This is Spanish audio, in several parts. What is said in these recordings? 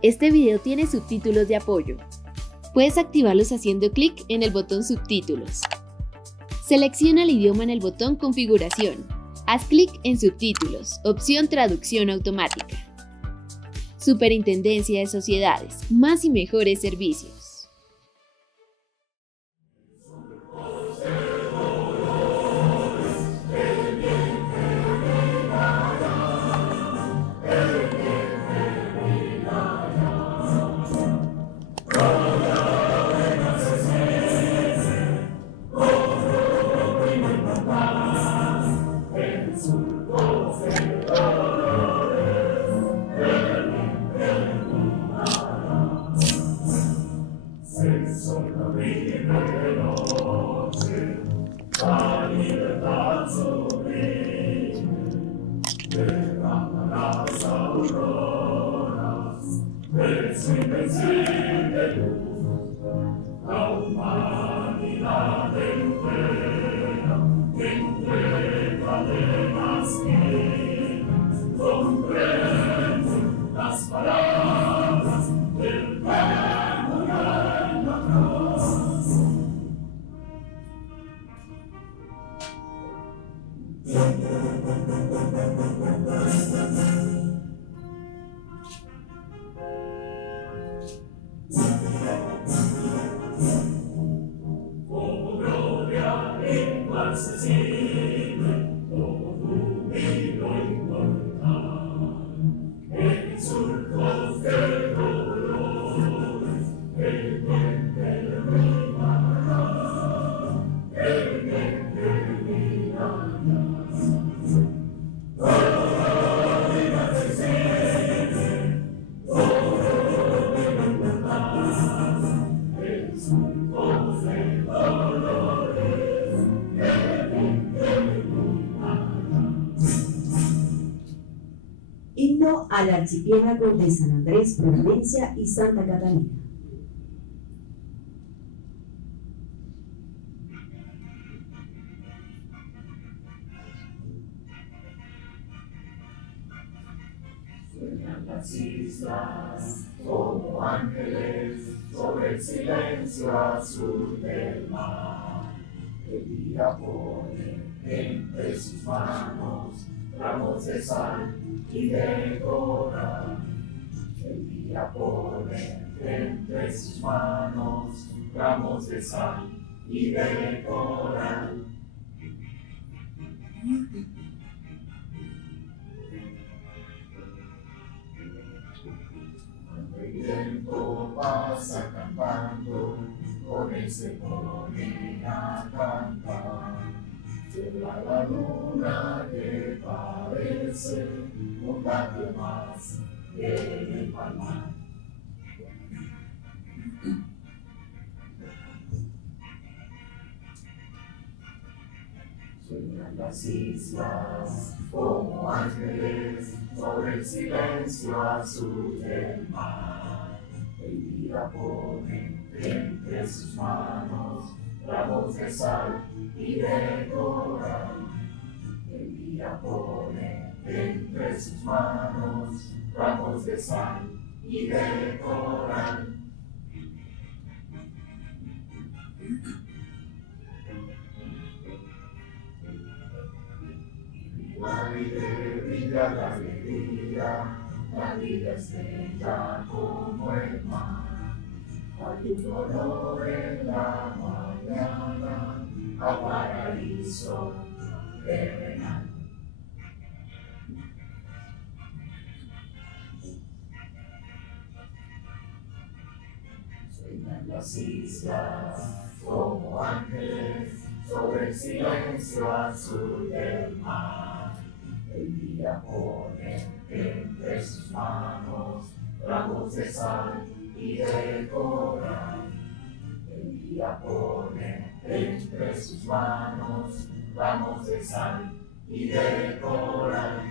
Este video tiene subtítulos de apoyo. Puedes activarlos haciendo clic en el botón Subtítulos. Selecciona el idioma en el botón Configuración. Haz clic en Subtítulos, opción Traducción automática. Superintendencia de Sociedades, más y mejores servicios. Himno al archipiélago de San Andrés, Providencia y Santa Catalina. Suenan las islas como ángeles sobre el silencio azul del mar. El día pone entre sus manos ramos de sal y de coral. El día pone entre sus manos ramos de sal y de coral. Cuando el viento pasa cantando, con él se pone a cantar. Llega la luna que parece un patio más en el palmar. Suenan las islas como ángeles sobre el silencio azul del mar. El día pone entre sus manos ramos de sal y de coral. El día pone entre sus manos ramos de sal y de coral. Brilla la alegría, la vida estrella como el mar. Hay un color en la mañana, al paraíso terrenal. Suenan las islas como ángeles sobre el silencio azul del mar. El día pone entre sus manos ramos de sal y de coral. El día pone entre sus manos ramos de sal y de coral.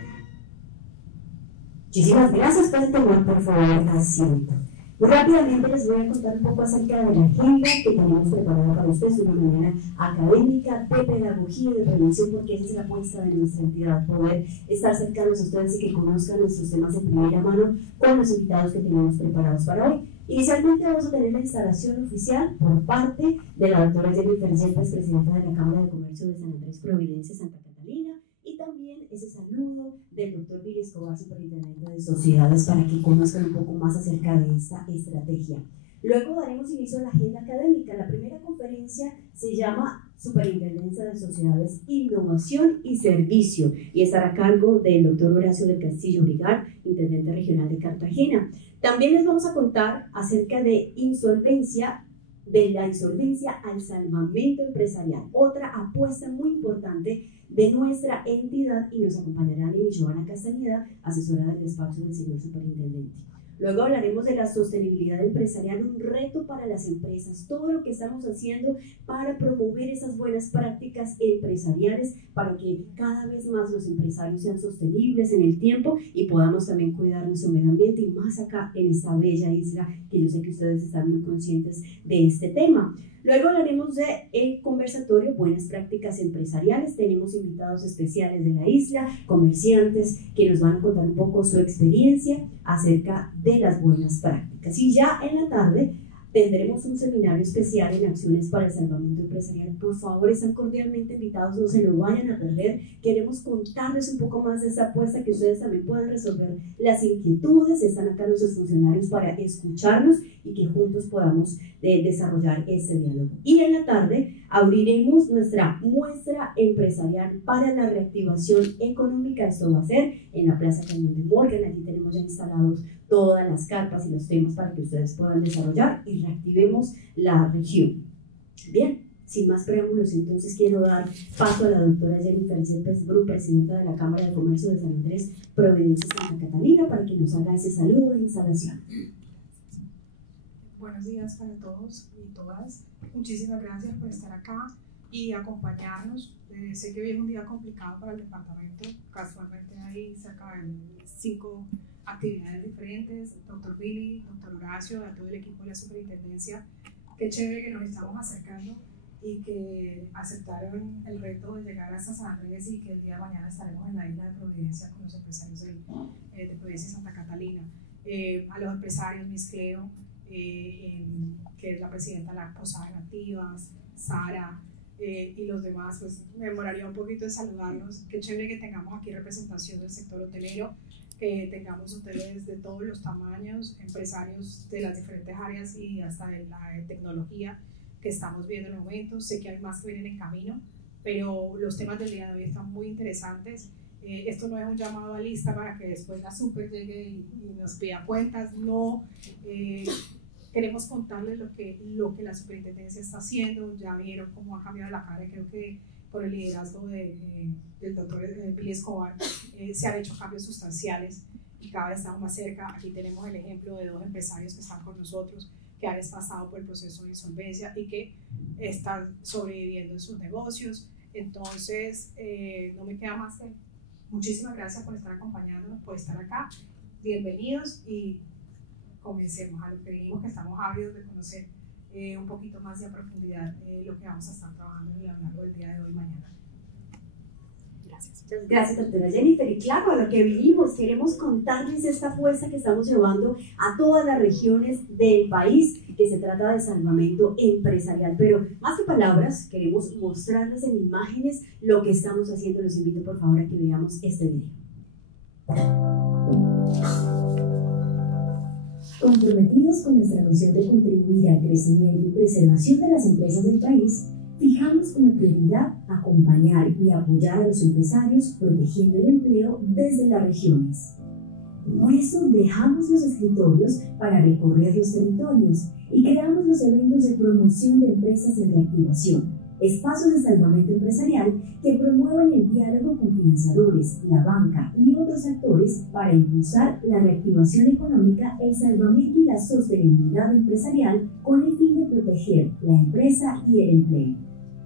Muchísimas gracias. Pueden tomar por favor asiento. Rápidamente les voy a contar un poco acerca de la agenda que tenemos preparada para ustedes, una manera académica, de pedagogía y de prevención, porque esa es la apuesta de nuestra entidad, poder estar cercanos a ustedes y que conozcan nuestros temas en primera mano con los invitados que tenemos preparados para hoy. Inicialmente vamos a tener la instalación oficial por parte de la doctora Jennifer Yepes, presidenta de la Cámara de Comercio de San Andrés, Providencia, Santa Catalina, y también ese saludo del doctor Billy Escobar, superintendente de sociedades, para que conozcan un poco más acerca de esta estrategia. Luego daremos inicio a la agenda académica. La primera conferencia se llama Superintendencia de Sociedades, Innovación y Servicio, y estará a cargo del doctor Horacio del Castillo Brigard, intendente regional de Cartagena. También les vamos a contar acerca de la insolvencia al salvamento empresarial, otra apuesta muy importante de nuestra entidad, y nos acompañará Lili Joana Castañeda, asesora del despacho del señor superintendente. Luego hablaremos de la sostenibilidad empresarial, un reto para las empresas, todo lo que estamos haciendo para promover esas buenas prácticas empresariales, para que cada vez más los empresarios sean sostenibles en el tiempo y podamos también cuidar nuestro medio ambiente, y más acá en esta bella isla, que yo sé que ustedes están muy conscientes de este tema. Luego hablaremos del conversatorio Buenas Prácticas Empresariales. Tenemos invitados especiales de la isla, comerciantes, que nos van a contar un poco su experiencia acerca de las buenas prácticas. Y ya en la tarde tendremos un seminario especial en acciones para el salvamento empresarial. Por favor, están cordialmente invitados, no se lo vayan a perder. Queremos contarles un poco más de esta apuesta, que ustedes también puedan resolver las inquietudes. Están acá nuestros funcionarios para escucharnos y que juntos podamos desarrollar ese diálogo. Y en la tarde abriremos nuestra muestra empresarial para la reactivación económica. Esto va a ser en la Plaza Cañón de Morgan. Allí tenemos ya instalados todas las carpas y los temas para que ustedes puedan desarrollar y reactivemos la región. Bien, sin más preámbulos, entonces quiero dar paso a la doctora Jennifer Yepes, presidenta de la Cámara de Comercio de San Andrés, Providencia, Santa Catalina, para que nos haga ese saludo de instalación. Buenos días para todos y todas. Muchísimas gracias por estar acá y acompañarnos. Sé que hoy es un día complicado para el departamento. Casualmente hay cerca de 5 actividades diferentes. Doctor Billy, doctor Horacio, a todo el equipo de la superintendencia. Qué chévere que nos estamos acercando y que aceptaron el reto de llegar hasta San Andrés, y que el día de mañana estaremos en la isla de Providencia con los empresarios de Providencia y Santa Catalina. A los empresarios, Miss Cleo, que es la presidenta de las Posadas Nativas, Sara, y los demás, pues me demoraría un poquito en saludarlos. Qué chévere que tengamos aquí representación del sector hotelero, que tengamos hoteles de todos los tamaños, empresarios de las diferentes áreas y hasta de la tecnología que estamos viendo en el momento. Sé que hay más que vienen en camino, pero los temas del día de hoy están muy interesantes. Esto no es un llamado a lista para que después la super llegue y nos pida cuentas, no. Queremos contarles lo que la superintendencia está haciendo. Ya vieron cómo ha cambiado la cara, y creo que por el liderazgo del doctor Billy Escobar se han hecho cambios sustanciales y cada vez estamos más cerca. Aquí tenemos el ejemplo de 2 empresarios que están con nosotros, que han pasado por el proceso de insolvencia y que están sobreviviendo en sus negocios. Entonces, no me queda más que muchísimas gracias por estar acompañándonos, por estar acá. Bienvenidos y comencemos a lo que venimos, que estamos ávidos de conocer un poquito más y a profundidad lo que vamos a estar trabajando a lo largo del día de hoy y mañana. Gracias. Gracias, doctora Jennifer. Y claro, a lo que vinimos, queremos contarles esta apuesta que estamos llevando a todas las regiones del país, que se trata de salvamento empresarial. Pero más que palabras, queremos mostrarles en imágenes lo que estamos haciendo. Los invito por favor a que veamos este video. Comprometidos con nuestra misión de contribuir al crecimiento y preservación de las empresas del país, fijamos como prioridad acompañar y apoyar a los empresarios protegiendo el empleo desde las regiones. Por eso dejamos los escritorios para recorrer los territorios y creamos los eventos de promoción de empresas en reactivación, espacios de salvamento empresarial que promueven el diálogo con financiadores, la banca y otros actores para impulsar la reactivación económica, el salvamento y la sostenibilidad empresarial con el fin de proteger la empresa y el empleo.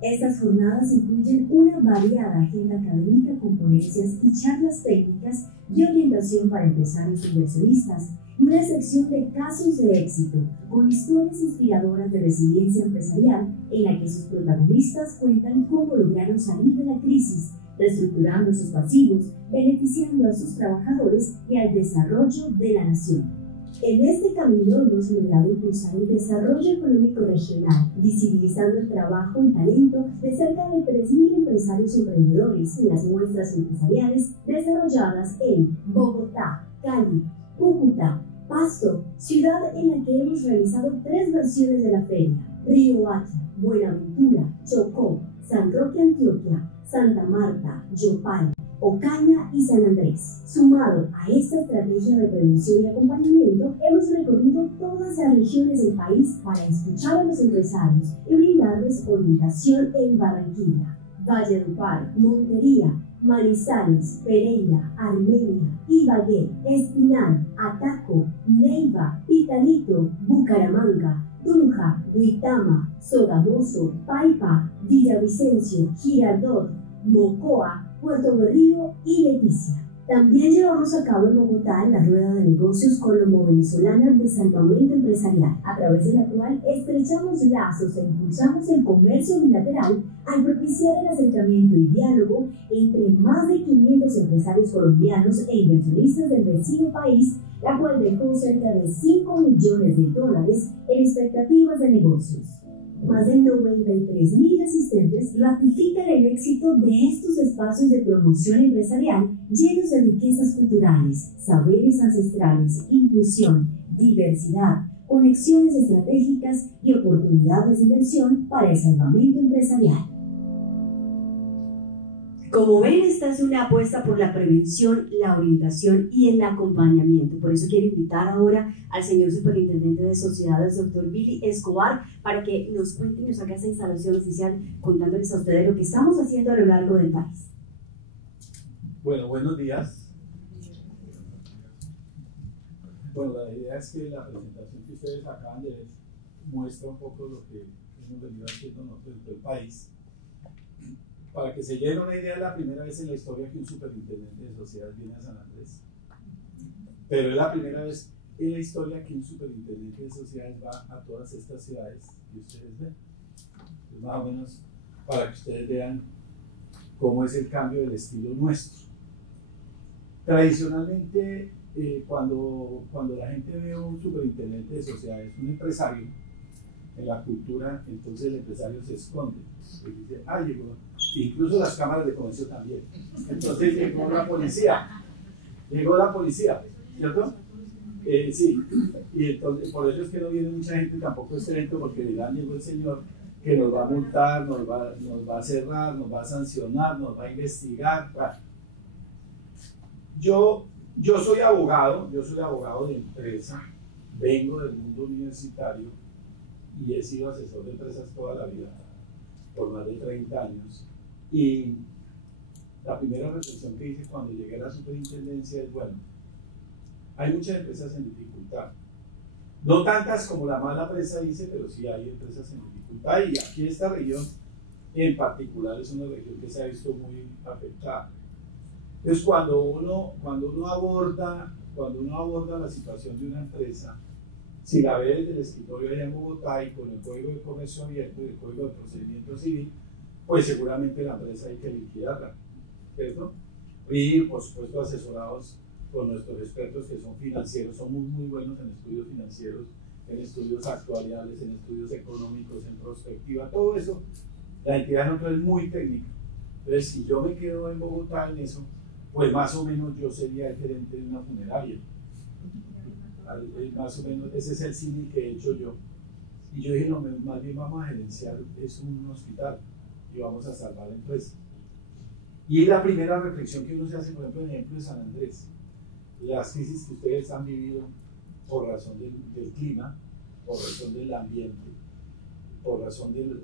Estas jornadas incluyen una variada agenda académica con ponencias y charlas técnicas y orientación para empresarios e inversionistas, y una sección de casos de éxito con historias inspiradoras de resiliencia empresarial en la que sus protagonistas cuentan cómo lograron salir de la crisis, reestructurando sus pasivos, beneficiando a sus trabajadores y al desarrollo de la nación. En este camino hemos logrado impulsar el desarrollo económico regional, visibilizando el trabajo y talento de cerca de 3.000 empresarios y emprendedores en las muestras empresariales desarrolladas en Bogotá, Cali, Cúcuta, Pasto, ciudad en la que hemos realizado 3 versiones de la feria: Riohacha, Buenaventura, Chocó, San Roque, Antioquia, Santa Marta, Yopal, Ocaña y San Andrés. Sumado a esta estrategia de prevención y acompañamiento, hemos recorrido todas las regiones del país para escuchar a los empresarios y brindarles orientación en Barranquilla, Valledupar, Montería, Manizales, Pereira, Armenia, Ibagué, Espinal, Ataco, Neiva, Pitalito, Bucaramanga, Tunja, Duitama, Sogamoso, Paipa, Villavicencio, Girardot, Mocoa, Puerto Berrío y Leticia. También llevamos a cabo en Bogotá la rueda de negocios colombo-venezolana de Salvamento Empresarial, a través de la cual estrechamos lazos e impulsamos el comercio bilateral al propiciar el acercamiento y diálogo entre más de 500 empresarios colombianos e inversionistas del vecino país, la cual dejó cerca de $5 millones en expectativas de negocios. Más de 93.000 asistentes ratifican el éxito de estos espacios de promoción empresarial llenos de riquezas culturales, saberes ancestrales, inclusión, diversidad, conexiones estratégicas y oportunidades de inversión para el salvamento empresarial. Como ven, esta es una apuesta por la prevención, la orientación y el acompañamiento. Por eso quiero invitar ahora al señor Superintendente de Sociedades, doctor Billy Escobar, para que nos cuente y nos haga esa instalación oficial contándoles a ustedes lo que estamos haciendo a lo largo del país. Bueno, buenos días. Bueno, la idea es que la presentación que ustedes acaban de ver muestra un poco lo que hemos venido haciendo nosotros en todo el país. Para que se lleven una idea, es la primera vez en la historia que un superintendente de sociedades viene a San Andrés. Pero es la primera vez en la historia que un superintendente de sociedades va a todas estas ciudades que ustedes ven. Es más o menos para que ustedes vean cómo es el cambio del estilo nuestro. Tradicionalmente, cuando la gente ve a un superintendente de sociedades, un empresario, en la cultura, entonces el empresario se esconde. Y dice, llegó. Incluso las cámaras de comercio también. Entonces llegó la policía, ¿cierto? Sí, y entonces por eso es que no viene mucha gente tampoco a este evento, porque dirán, llegó el señor que nos va a multar, nos va a cerrar, nos va a sancionar, nos va a investigar. Yo soy abogado de empresa, vengo del mundo universitario y he sido asesor de empresas toda la vida, por más de 30 años. Y la primera reflexión que hice cuando llegué a la superintendencia es, bueno, hay muchas empresas en dificultad. No tantas como la mala prensa dice, pero sí hay empresas en dificultad. Y aquí esta región en particular es una región que se ha visto muy afectada. Entonces, cuando uno aborda la situación de una empresa, si la ve desde el escritorio allá en Bogotá y con el Código de Comercio Abierto y el Código de Procedimiento Civil, pues seguramente la empresa hay que liquidarla, ¿cierto? Y por supuesto asesorados con nuestros expertos que son financieros, somos muy buenos en estudios financieros, en estudios actuariales, en estudios económicos, en prospectiva, todo eso. La entidad nosotros es muy técnica. Entonces, si yo me quedo en Bogotá en eso, pues más o menos yo sería el gerente de una funeraria. Más o menos ese es el cine que he hecho yo. Y yo dije, no, más bien vamos a gerenciar es un hospital y vamos a salvar la empresa. Y la primera reflexión que uno se hace, por ejemplo, en el ejemplo de San Andrés, las crisis que ustedes han vivido por razón del clima, por razón del ambiente, por razón del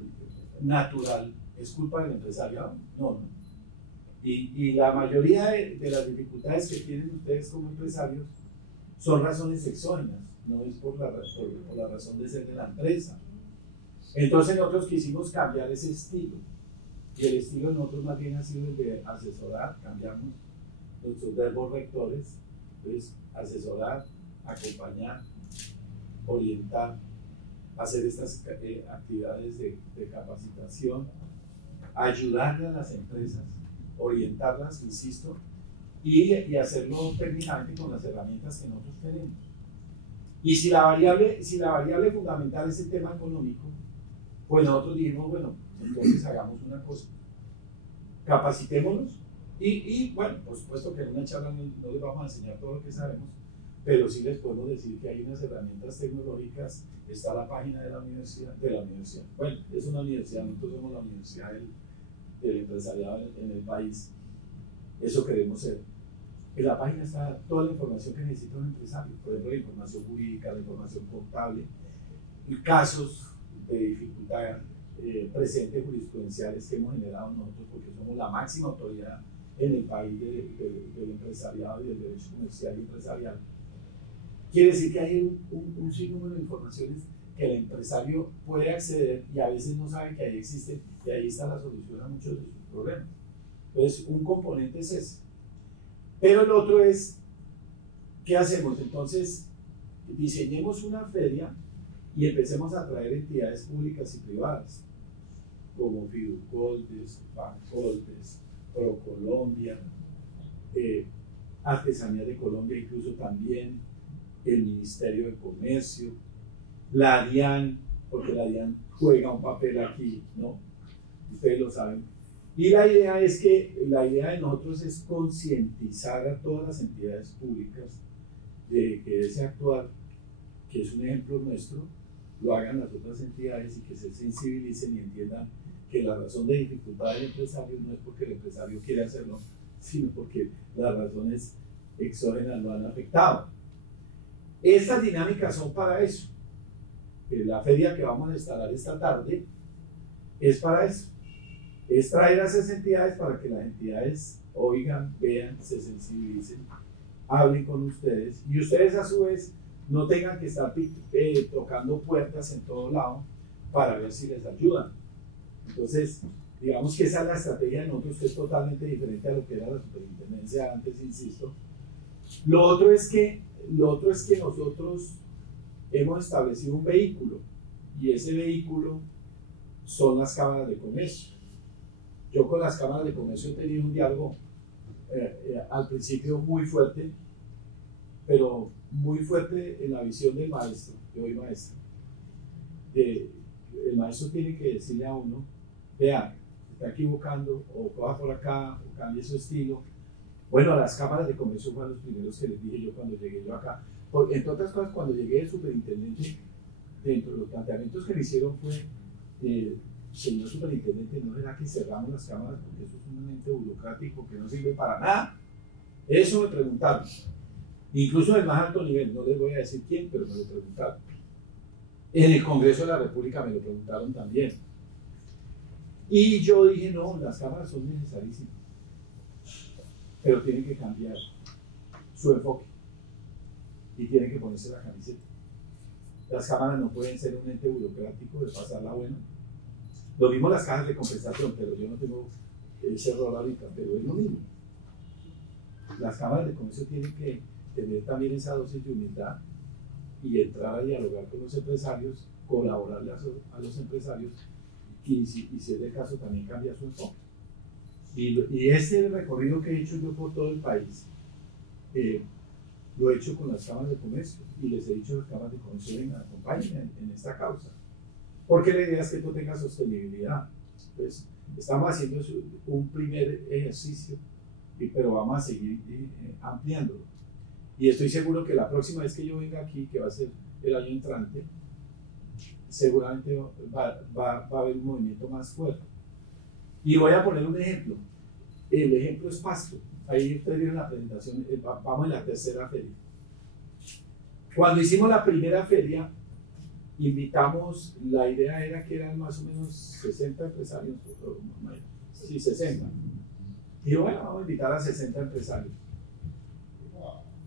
natural, ¿es culpa del empresariado? No. Y la mayoría de las dificultades que tienen ustedes como empresarios son razones exógenas, no es por la razón de ser de la empresa. Entonces nosotros quisimos cambiar ese estilo, y el estilo de nosotros más bien ha sido el de asesorar, cambiamos nuestros verbos rectores, entonces asesorar, acompañar, orientar, hacer estas actividades de capacitación, ayudarle a las empresas, orientarlas, insisto, y hacerlo técnicamente con las herramientas que nosotros tenemos. Y si la variable fundamental es el tema económico, pues nosotros dijimos, bueno, entonces hagamos una cosa, capacitémonos y bueno, por supuesto que en una charla no les vamos a enseñar todo lo que sabemos, pero sí les podemos decir que hay unas herramientas tecnológicas. Está la página de la universidad, bueno, es una universidad, nosotros somos la universidad del empresariado en el país, eso queremos ser. En la página está toda la información que necesita un empresario, por ejemplo, la información jurídica, la información contable, casos de dificultad presentes jurisprudenciales que hemos generado nosotros, porque somos la máxima autoridad en el país del empresariado y del derecho comercial y empresarial. Quiere decir que hay un sinnúmero de informaciones que el empresario puede acceder y a veces no sabe que ahí existen, y ahí está la solución a muchos de sus problemas. Entonces, un componente es ese. Pero el otro es, ¿qué hacemos? Entonces, diseñemos una feria y empecemos a traer entidades públicas y privadas, como Fiducoldes, Bancoldes, ProColombia, Artesanía de Colombia, incluso también el Ministerio de Comercio, la DIAN, porque la DIAN juega un papel aquí, ¿no? Ustedes lo saben. Y la idea de nosotros es concientizar a todas las entidades públicas de que ese actuar, que es un ejemplo nuestro, lo hagan las otras entidades y que se sensibilicen y entiendan que la razón de dificultad del empresario no es porque el empresario quiere hacerlo, sino porque las razones exógenas lo han afectado. Estas dinámicas son para eso. La feria que vamos a instalar esta tarde es para eso. Es traer a esas entidades para que las entidades oigan, vean, se sensibilicen, hablen con ustedes y ustedes a su vez no tengan que estar tocando puertas en todo lado para ver si les ayudan. Entonces, digamos que esa es la estrategia de nosotros, que es totalmente diferente a lo que era la superintendencia antes, insisto. Lo otro es que nosotros hemos establecido un vehículo y ese vehículo son las cámaras de comercio. Yo con las cámaras de comercio he tenido un diálogo al principio muy fuerte, pero muy fuerte en la visión del maestro. Yo soy maestro. El maestro tiene que decirle a uno, vea, se está equivocando, o coja por acá, o cambie su estilo. Bueno, las cámaras de comercio fueron los primeros que les dije yo cuando llegué yo acá. Entre otras cosas, cuando llegué de superintendente, dentro de los planteamientos que me hicieron fue, señor superintendente, ¿no será que cerramos las cámaras porque eso es un ente burocrático que no sirve para nada? Eso me preguntaron. Incluso del más alto nivel, no les voy a decir quién, pero me lo preguntaron. En el Congreso de la República me lo preguntaron también. Y yo dije, no, las cámaras son necesarísimas, pero tienen que cambiar su enfoque y tienen que ponerse la camiseta. Las cámaras no pueden ser un ente burocrático de pasarla bueno. Lo mismo las cajas de compensación, pero yo no tengo ese error ahorita, pero es lo mismo. Las cámaras de comercio tienen que tener también esa dosis de humildad y entrar a dialogar con los empresarios, colaborarle a los empresarios y si es el caso también cambiar su enfoque. Y este recorrido que he hecho yo por todo el país, lo he hecho con las cámaras de comercio y les he dicho a las cámaras de comercio, vengan, acompáñenme en esta causa. Porque la idea es que esto tenga sostenibilidad. Pues estamos haciendo un primer ejercicio, pero vamos a seguir ampliándolo. Y estoy seguro que la próxima vez que yo venga aquí, que va a ser el año entrante, seguramente va a haber un movimiento más fuerte. Y voy a poner un ejemplo. El ejemplo es Pasto. Ahí ustedes vieron la presentación, vamos en la tercera feria. Cuando hicimos la primera feria, invitamos, la idea era que eran más o menos 60 empresarios, sí, 60. Y bueno, vamos a invitar a 60 empresarios.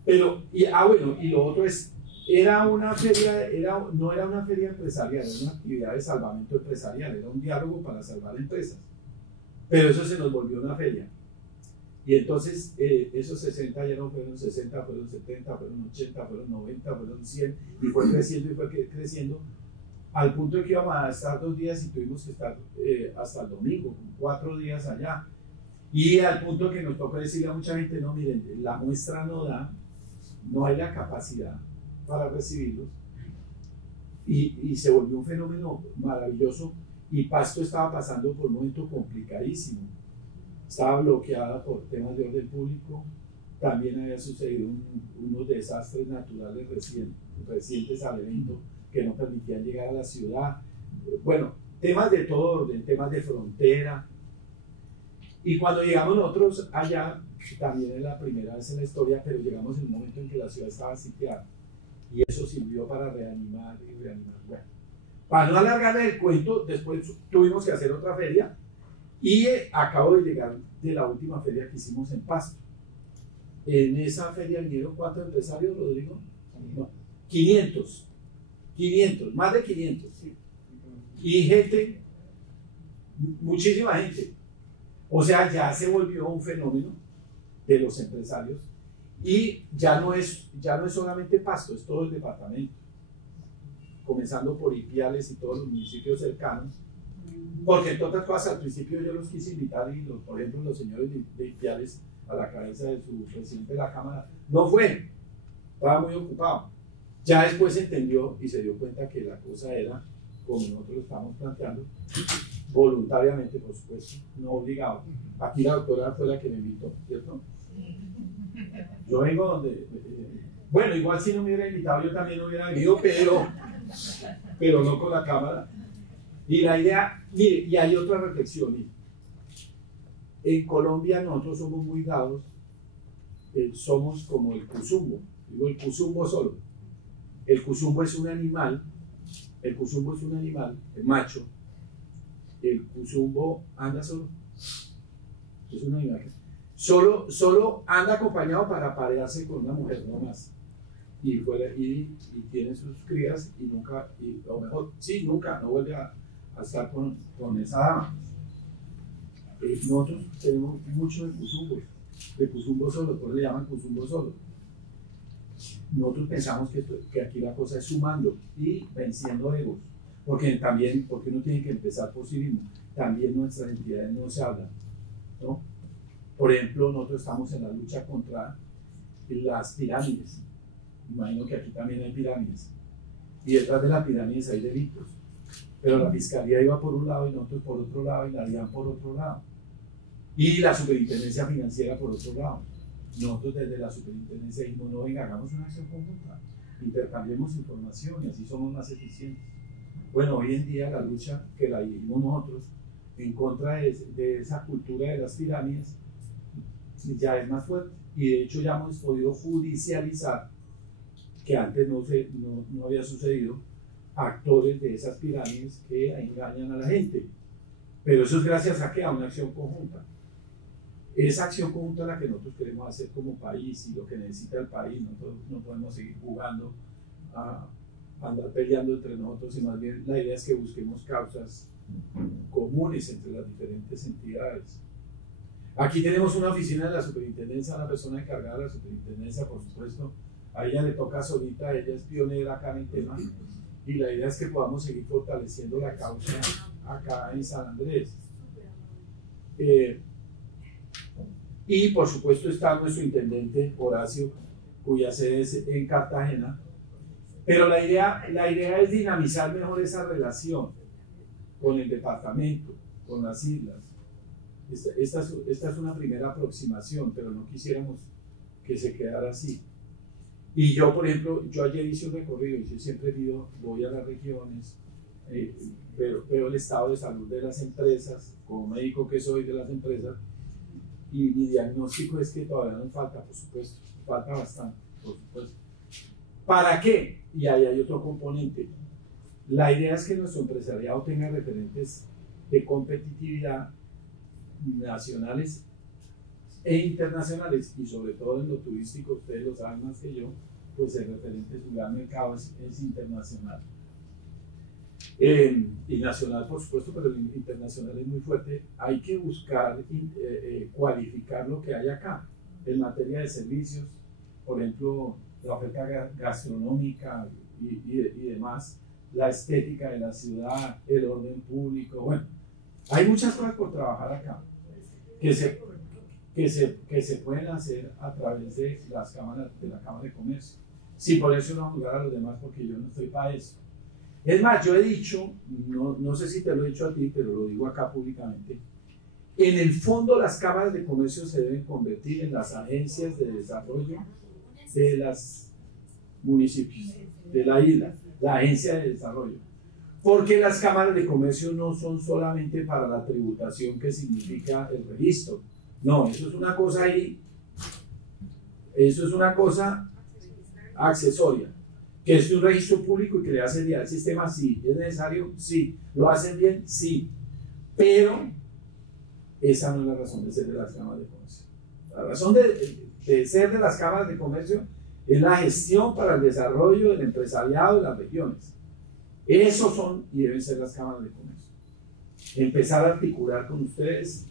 Pero, y lo otro es, era una feria, no era una feria empresarial, era una actividad de salvamento empresarial, era un diálogo para salvar empresas. Pero eso se nos volvió una feria. Y entonces esos 60 ya no fueron 60, fueron 70, fueron 80, fueron 90, fueron 100, y fue creciendo al punto de que íbamos a estar 2 días y tuvimos que estar hasta el domingo, 4 días allá. Y al punto que nos tocó decirle a mucha gente, no, miren, la muestra no da, no hay la capacidad para recibirlos. Y se volvió un fenómeno maravilloso, y Pasto estaba pasando por un momento complicadísimo. Estaba bloqueada por temas de orden público, también había sucedido unos desastres naturales recientes al evento que no permitían llegar a la ciudad. Bueno, temas de todo orden, temas de frontera. Y cuando llegamos nosotros allá, también es la primera vez en la historia, pero llegamos en un momento en que la ciudad estaba sitiada. Y eso sirvió para reanimar y reanimar. Bueno, para no alargarle el cuento, después tuvimos que hacer otra feria. Y acabo de llegar de la última feria que hicimos en Pasto. En esa feria vinieron ¿cuántos empresarios, Rodrigo? No, 500, más de 500. Y gente, muchísima gente. O sea, ya se volvió un fenómeno de los empresarios, y ya no es solamente Pasto, es todo el departamento, comenzando por Ipiales y todos los municipios cercanos. Porque en otras cosas, al principio yo los quise invitar, y por ejemplo los señores de Ipiales, a la cabeza de su presidente de la Cámara, no fue, estaba muy ocupado. Ya después entendió y se dio cuenta que la cosa era como nosotros lo estamos planteando, voluntariamente, por supuesto, no obligado. Aquí la doctora fue la que me invitó, ¿cierto? Yo vengo donde, bueno, igual si no me hubiera invitado yo también hubiera venido, pero no con la Cámara. Y la idea, mire, y hay otra reflexión, mire. En Colombia nosotros somos muy dados, somos como el cuzumbo, digo el cuzumbo solo. El cuzumbo es un animal, el macho. El cuzumbo anda solo, es una animal. Solo anda acompañado para aparearse con una mujer, no más. Y tiene sus crías y nunca, o mejor, sí, nunca, no vuelve a estar con esa dama. Nosotros tenemos mucho de cuzumbo solo, por eso le llaman cuzumbo solo. Nosotros pensamos que aquí la cosa es sumando y venciendo egos, porque uno tiene que empezar por sí mismo. También nuestras entidades no se hablan, ¿no? Por ejemplo, nosotros estamos en la lucha contra las pirámides. Imagino que aquí también hay pirámides, y detrás de las pirámides hay delitos, pero la fiscalía iba por un lado y nosotros por otro lado, y la DIAN por otro lado, y la superintendencia financiera por otro lado. Nosotros desde la superintendencia dijimos, no, venga, hagamos una acción conjunta, intercambiemos información y así somos más eficientes. Bueno, hoy en día la lucha que la dirigimos nosotros en contra de esa cultura de las pirámides ya es más fuerte, y de hecho ya hemos podido judicializar, que antes no había sucedido, actores de esas pirámides que engañan a la gente. Pero eso es gracias a ¿qué? A una acción conjunta. Esa acción conjunta es la que nosotros queremos hacer como país, y lo que necesita el país. Nosotros no podemos seguir jugando a andar peleando entre nosotros, y más bien la idea es que busquemos causas comunes entre las diferentes entidades. Aquí tenemos una oficina de la superintendencia, una persona encargada de la superintendencia, por supuesto. A ella le toca solita, ella es pionera acá en el tema, y la idea es que podamos seguir fortaleciendo la causa acá en San Andrés. Y por supuesto está nuestro intendente Horacio, cuya sede es en Cartagena, pero la idea es dinamizar mejor esa relación con el departamento, con las islas. Esta es una primera aproximación, pero no quisiéramos que se quedara así. Y yo, por ejemplo, ayer hice un recorrido, y yo siempre voy a las regiones, veo el estado de salud de las empresas, como médico que soy de las empresas, y mi diagnóstico es que todavía nos falta, por supuesto, falta bastante, por supuesto. ¿Para qué? Y ahí hay otro componente. La idea es que nuestro empresariado tenga referentes de competitividad nacionales e internacionales, y sobre todo en lo turístico, ustedes lo saben más que yo, pues el referente de su gran mercado es internacional. y nacional por supuesto, pero el internacional es muy fuerte. Hay que buscar cualificar lo que hay acá en materia de servicios, por ejemplo, la oferta gastronómica y demás, la estética de la ciudad, el orden público. Bueno, hay muchas cosas por trabajar acá que se pueden hacer a través de las cámaras, de la Cámara de Comercio. Sí, por eso no juzgar a los demás, porque yo no estoy para eso. Es más, yo he dicho, no sé si te lo he dicho a ti, pero lo digo acá públicamente, en el fondo las cámaras de comercio se deben convertir en las agencias de desarrollo de los municipios, de la isla, la agencia de desarrollo. Porque las cámaras de comercio no son solamente para la tributación que significa el registro. No, eso es una cosa ahí, eso es una cosa accesoria. Que es un registro público y que le hace al sistema, sí. ¿Es necesario? Sí. ¿Lo hacen bien? Sí. Pero esa no es la razón de ser de las cámaras de comercio. La razón de ser de las cámaras de comercio es la gestión para el desarrollo del empresariado de las regiones. Esos son y deben ser las cámaras de comercio. Empezar a articular con ustedes,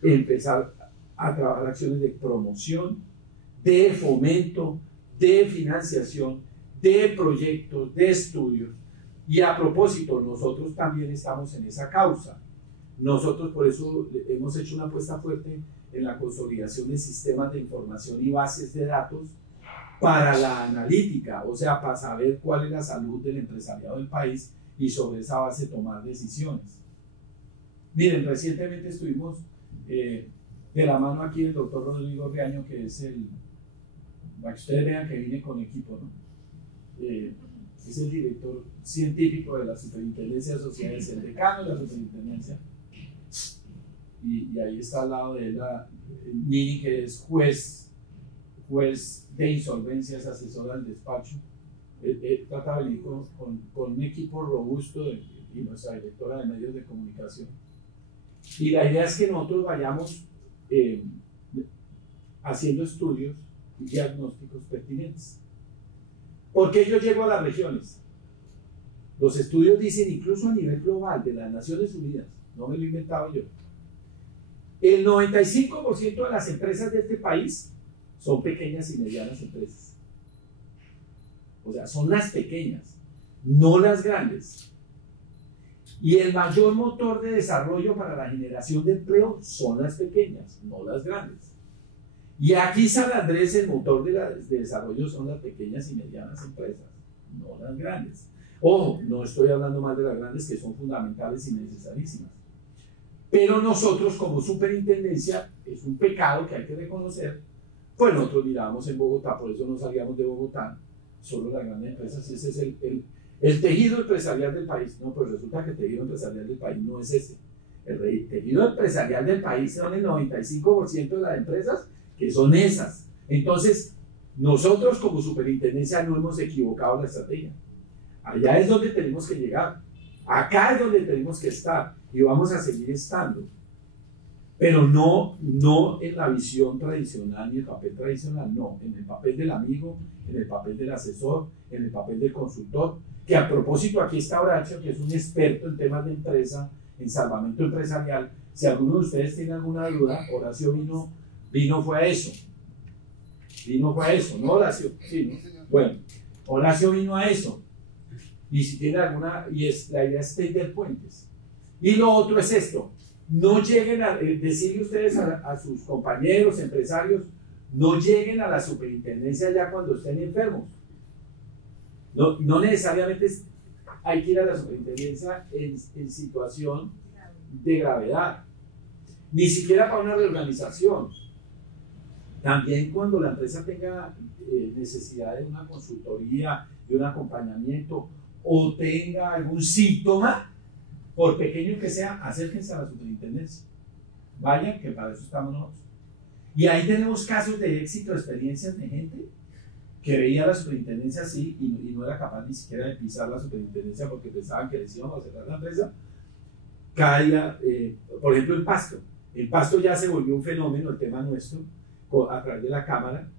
empezar a trabajar acciones de promoción, de fomento, de financiación, de proyectos, de estudios. Y a propósito, nosotros también estamos en esa causa. Nosotros por eso hemos hecho una apuesta fuerte en la consolidación de sistemas de información y bases de datos para la analítica, o sea, para saber cuál es la salud del empresariado del país y sobre esa base tomar decisiones. Miren, recientemente estuvimos de la mano aquí del doctor Rodrigo Riaño, que es para que ustedes vean que vine con equipo, ¿no? Es el director científico de la Superintendencia de Sociedades, el decano de la Superintendencia, y ahí está al lado de él Nini, que es juez de insolvencias, asesora del despacho. Él trata de venir con un equipo robusto y nuestra directora de medios de comunicación. Y la idea es que nosotros vayamos haciendo estudios y diagnósticos pertinentes. ¿Por qué yo llego a las regiones? Los estudios dicen, incluso a nivel global de las Naciones Unidas, no me lo he inventado yo, el 95% de las empresas de este país son pequeñas y medianas empresas. O sea, son las pequeñas, no las grandes. Y el mayor motor de desarrollo para la generación de empleo son las pequeñas, no las grandes. Y aquí San Andrés, el motor de desarrollo son las pequeñas y medianas empresas, no las grandes. Ojo, no estoy hablando más de las grandes, que son fundamentales y necesarísimas. Pero nosotros como superintendencia, es un pecado que hay que reconocer, pues nosotros mirábamos en Bogotá, por eso no salíamos de Bogotá, solo las grandes empresas. Ese es el tejido empresarial del país. No, pues resulta que el tejido empresarial del país no es ese. El tejido empresarial del país son el 95% de las empresas que son esas. Entonces, nosotros como superintendencia no hemos equivocado la estrategia. Allá es donde tenemos que llegar. Acá es donde tenemos que estar y vamos a seguir estando. Pero no en la visión tradicional ni el papel tradicional, no, en el papel del amigo, en el papel del asesor, en el papel del consultor, que a propósito aquí está Horacio, que es un experto en temas de empresa, en salvamento empresarial. Si alguno de ustedes tiene alguna duda, Horacio fue a eso, ¿no, Horacio? Sí, ¿no? Bueno, Horacio vino a eso. Y si tiene alguna, la idea es tender puentes. Y lo otro es esto: no lleguen a decirle ustedes a sus compañeros, empresarios, no lleguen a la superintendencia ya cuando estén enfermos. No necesariamente hay que ir a la superintendencia en situación de gravedad, ni siquiera para una reorganización. También cuando la empresa tenga necesidad de una consultoría, de un acompañamiento, o tenga algún síntoma, por pequeño que sea, acérquense a la superintendencia. Vayan, que para eso estamos nosotros. Y ahí tenemos casos de éxito, experiencias de gente que veía la superintendencia así y no era capaz ni siquiera de pisar la superintendencia porque pensaban que les íbamos a cerrar la empresa. Cada día, por ejemplo, en Pasto. En Pasto ya se volvió un fenómeno el tema nuestro, a través de la Cámara,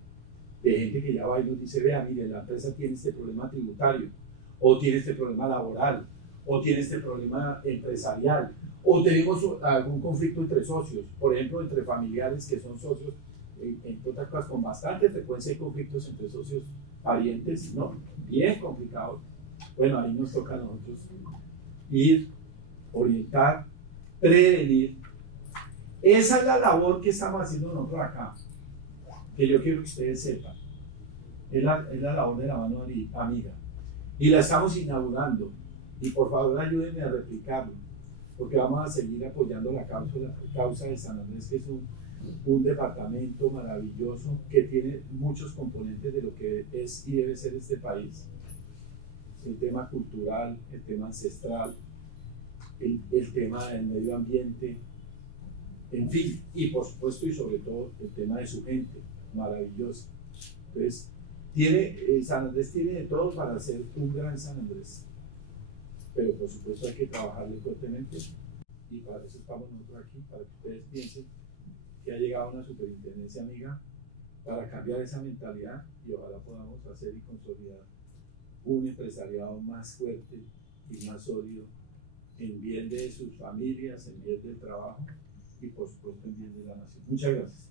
de gente que ya va y nos dice, vea, mire, la empresa tiene este problema tributario, o tiene este problema laboral, o tiene este problema empresarial, o tenemos algún conflicto entre socios, por ejemplo, entre familiares que son socios, entre otras cosas, con bastante frecuencia hay conflictos entre socios, parientes, ¿no? Bien complicados. Bueno, ahí nos toca a nosotros ir, orientar, prevenir. Esa es la labor que estamos haciendo nosotros acá, que yo quiero que ustedes sepan. Es la labor de la mano amiga. Y la estamos inaugurando. Y por favor ayúdenme a replicarlo, porque vamos a seguir apoyando la causa de San Andrés, que es un departamento maravilloso que tiene muchos componentes de lo que es y debe ser este país. El tema cultural, el tema ancestral, el tema del medio ambiente, en fin, y por supuesto y sobre todo el tema de su gente, maravillosa. Entonces, San Andrés tiene de todo para ser un gran San Andrés, pero por supuesto hay que trabajarle fuertemente, y para eso estamos nosotros aquí, para que ustedes piensen que ha llegado una superintendencia amiga para cambiar esa mentalidad, y ojalá podamos hacer y consolidar un empresariado más fuerte y más sólido en bien de sus familias, en bien del trabajo y por supuesto en bien de la nación. Muchas gracias.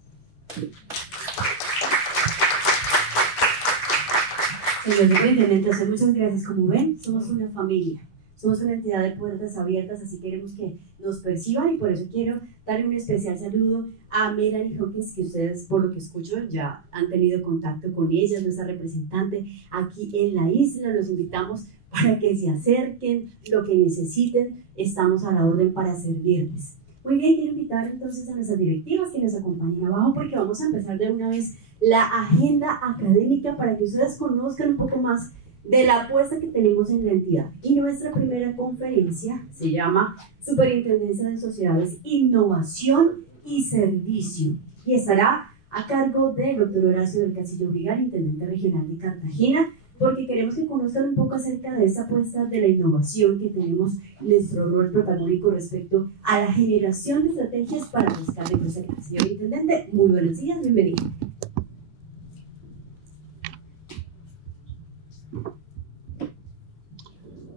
Señor Superintendente, muchas gracias. Como ven, somos una familia. Somos una entidad de puertas abiertas, así queremos que nos perciban, y por eso quiero darle un especial saludo a Melanie Hawkins, que ustedes, por lo que escucho, ya han tenido contacto con ella, es nuestra representante aquí en la isla. Los invitamos para que se acerquen, lo que necesiten, estamos a la orden para servirles. Muy bien, quiero invitar entonces a nuestras directivas que nos acompañen abajo, porque vamos a empezar de una vez la agenda académica para que ustedes conozcan un poco más de la apuesta que tenemos en la entidad. Y nuestra primera conferencia se llama Superintendencia de Sociedades, Innovación y Servicio, y estará a cargo del doctor Horacio del Castillo Vigar, Intendente Regional de Cartagena, porque queremos que conozcan un poco acerca de esa apuesta de la innovación que tenemos, nuestro rol protagónico respecto a la generación de estrategias para buscar empresariales. Señor Intendente, muy buenos días, bienvenido.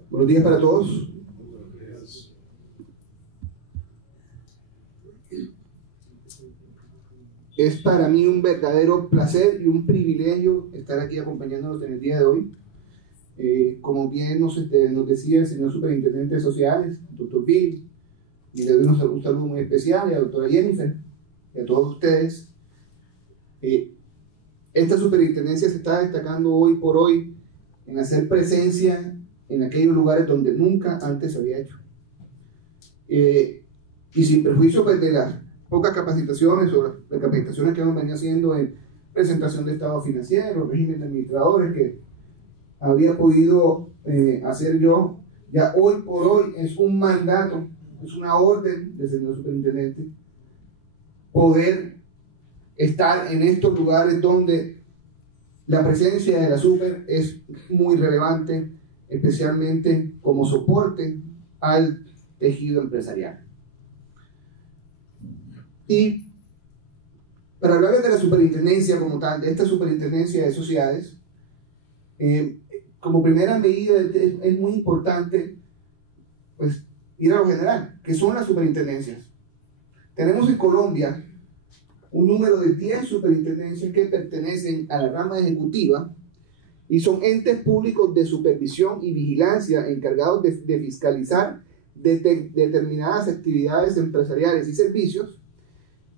Buenos días para todos. Es para mí un verdadero placer y un privilegio estar aquí acompañándonos en el día de hoy. Como bien nos decía el señor Superintendente de Sociedades, doctor Bill, y le doy un saludo muy especial, y a la doctora Jennifer, y a todos ustedes. Esta superintendencia se está destacando hoy por hoy en hacer presencia en aquellos lugares donde nunca antes se había hecho. Y sin perjuicio pues, de las pocas capacitaciones o las capacitaciones que hemos venido haciendo en presentación de estado financiero, régimen de administradores, que había podido hacer yo, ya hoy por hoy es un mandato, es una orden del señor superintendente, poder estar en estos lugares donde la presencia de la super es muy relevante, especialmente como soporte al tejido empresarial. Y para hablarles de la superintendencia como tal, de esta superintendencia de sociedades, como primera medida es muy importante pues, ir a lo general, que son las superintendencias. Tenemos en Colombia un número de 10 superintendencias que pertenecen a la rama ejecutiva y son entes públicos de supervisión y vigilancia encargados de fiscalizar determinadas actividades empresariales y servicios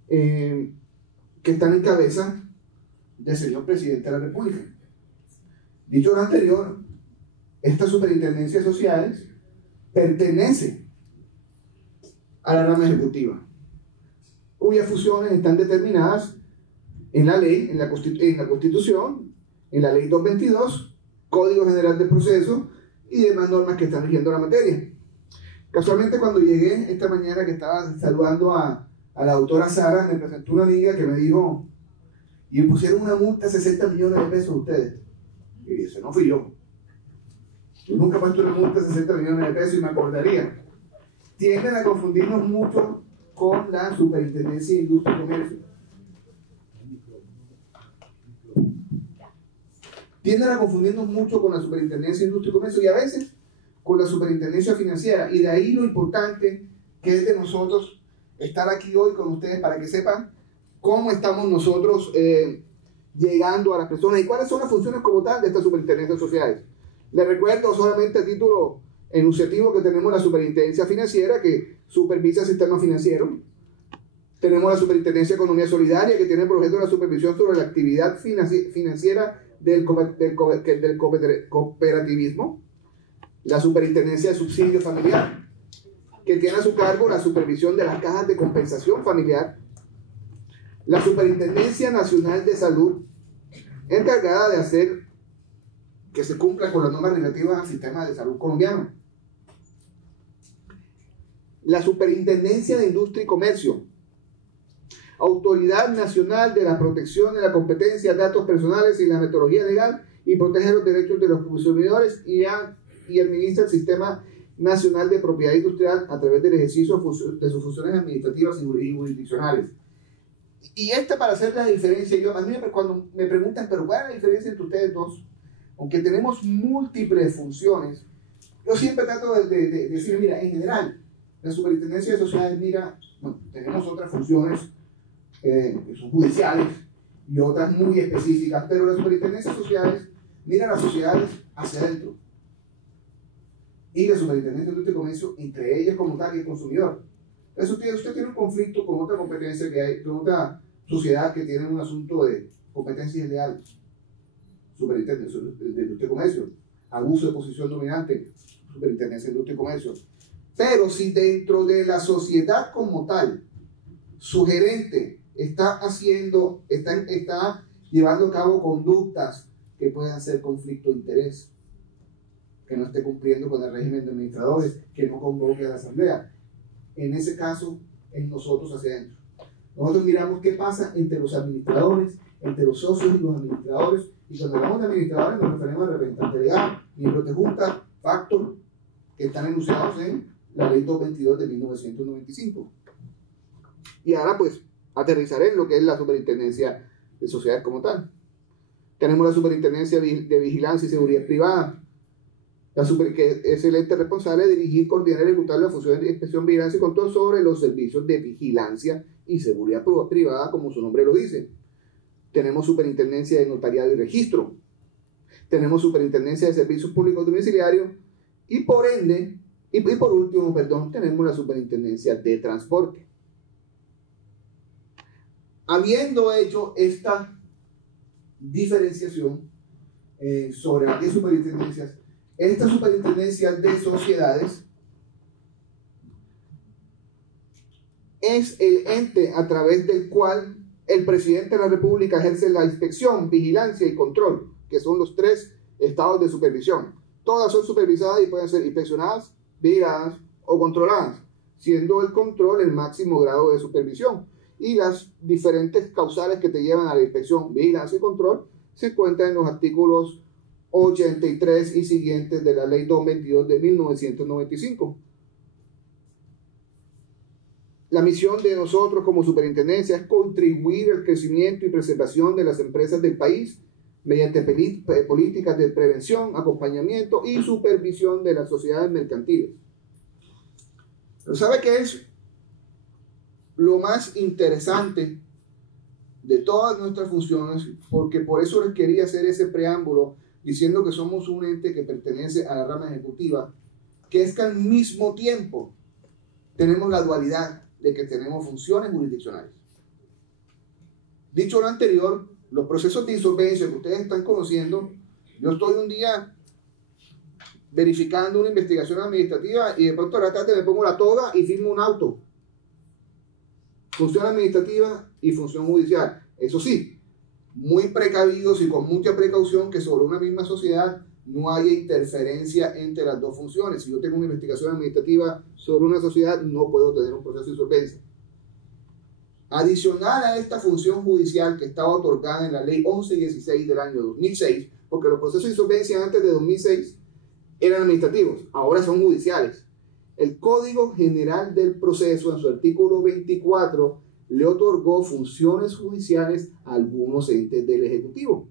que están en cabeza del señor presidente de la República. Dicho lo anterior, esta superintendencia de sociedades pertenece a la rama ejecutiva, cuyas funciones están determinadas en la ley, en la Constitución, en la ley 222, Código General de Proceso y demás normas que están rigiendo la materia. Casualmente cuando llegué esta mañana, que estaba saludando a la doctora Sara, me presentó una amiga que me dijo, y me pusieron una multa de 60 millones de pesos a ustedes. Y dice, no fui yo. Yo nunca he puesto una multa de 60 millones de pesos y me acordaría. Tienden a confundirnos mucho con la Superintendencia de Industria y Comercio. Tienden a confundirnos mucho con la Superintendencia de Industria y Comercio, y a veces con la superintendencia financiera. Y de ahí lo importante que es de nosotros estar aquí hoy con ustedes para que sepan cómo estamos nosotros llegando a las personas y cuáles son las funciones como tal de esta superintendencia de sociedades. Les recuerdo solamente a título enunciativo que tenemos la superintendencia financiera que supervisa el sistema financiero. Tenemos la superintendencia de economía solidaria que tiene por objeto la supervisión sobre la actividad financiera del cooperativismo. La superintendencia de subsidio familiar que tiene a su cargo la supervisión de las cajas de compensación familiar. La superintendencia nacional de salud encargada de hacer que se cumpla con las normas relativas al sistema de salud colombiano. La superintendencia de industria y comercio, Autoridad Nacional de la Protección de la Competencia de Datos Personales y la Metodología Legal y protege los derechos de los consumidores y administra el Sistema Nacional de Propiedad Industrial a través del ejercicio de sus funciones administrativas y jurisdiccionales. Y para hacer la diferencia, a mí cuando me preguntan, pero ¿cuál es la diferencia entre ustedes dos? Aunque tenemos múltiples funciones, yo siempre trato de decir, mira, en general, la superintendencia de sociedades, tenemos otras funciones que son judiciales y otras muy específicas, pero la superintendencia de sociedades mira las sociedades hacia adentro. Y la superintendencia de industria y comercio, entre ellas como tal y el consumidor. Usted tiene un conflicto con otra competencia que hay, con otra sociedad que tiene un asunto de competencia ilegal. Superintendencia de industria y comercio, abuso de posición dominante, superintendencia de industria y comercio. Pero si dentro de la sociedad como tal, su gerente está llevando a cabo conductas que puedan ser conflicto de interés, que no esté cumpliendo con el régimen de administradores, que no convoque a la asamblea, en ese caso es nosotros hacia adentro. Nosotros miramos qué pasa entre los administradores, entre los socios y los administradores, y cuando hablamos de administradores nos referimos al representante legal, miembros de junta, factor, que están enunciados en la ley 222 de 1995. Y ahora pues aterrizaré en lo que es la superintendencia de sociedades como tal. Tenemos la superintendencia de vigilancia y seguridad privada, que es el ente responsable de dirigir, coordinar y ejecutar las funciones de inspección, vigilancia y control sobre los servicios de vigilancia y seguridad privada, como su nombre lo dice. Tenemos superintendencia de notariado y registro. Tenemos superintendencia de servicios públicos domiciliarios y por ende, y por último, tenemos la superintendencia de transporte. Habiendo hecho esta diferenciación sobre las 10 superintendencias, esta superintendencia de sociedades es el ente a través del cual el presidente de la República ejerce la inspección, vigilancia y control, que son los 3 estados de supervisión. Todas son supervisadas y pueden ser inspeccionadas, vigiladas o controladas, siendo el control el máximo grado de supervisión. Y las diferentes causales que te llevan a la inspección, vigilancia y control se encuentran en los artículos 83 y siguientes de la ley 222 de 1995. La misión de nosotros como superintendencia es contribuir al crecimiento y preservación de las empresas del país mediante políticas de prevención, acompañamiento y supervisión de las sociedades mercantiles. Pero ¿sabe qué es lo más interesante de todas nuestras funciones? Porque por eso les quería hacer ese preámbulo diciendo que somos un ente que pertenece a la rama ejecutiva, que es que al mismo tiempo tenemos la dualidad de que tenemos funciones jurisdiccionales. Dicho lo anterior, los procesos de insolvencia que ustedes están conociendo, yo estoy un día verificando una investigación administrativa y de pronto a la tarde me pongo la toga y firmo un auto. Función administrativa y función judicial. Eso sí, muy precavidos y con mucha precaución que sobre una misma sociedad no haya interferencia entre las dos funciones. Si yo tengo una investigación administrativa sobre una sociedad, no puedo tener un proceso de insolvencia. Adicional a esta función judicial que estaba otorgada en la ley 1116 del año 2006, porque los procesos de insolvencia antes de 2006 eran administrativos, ahora son judiciales. El Código General del Proceso, en su artículo 24, le otorgó funciones judiciales a algunos entes del Ejecutivo.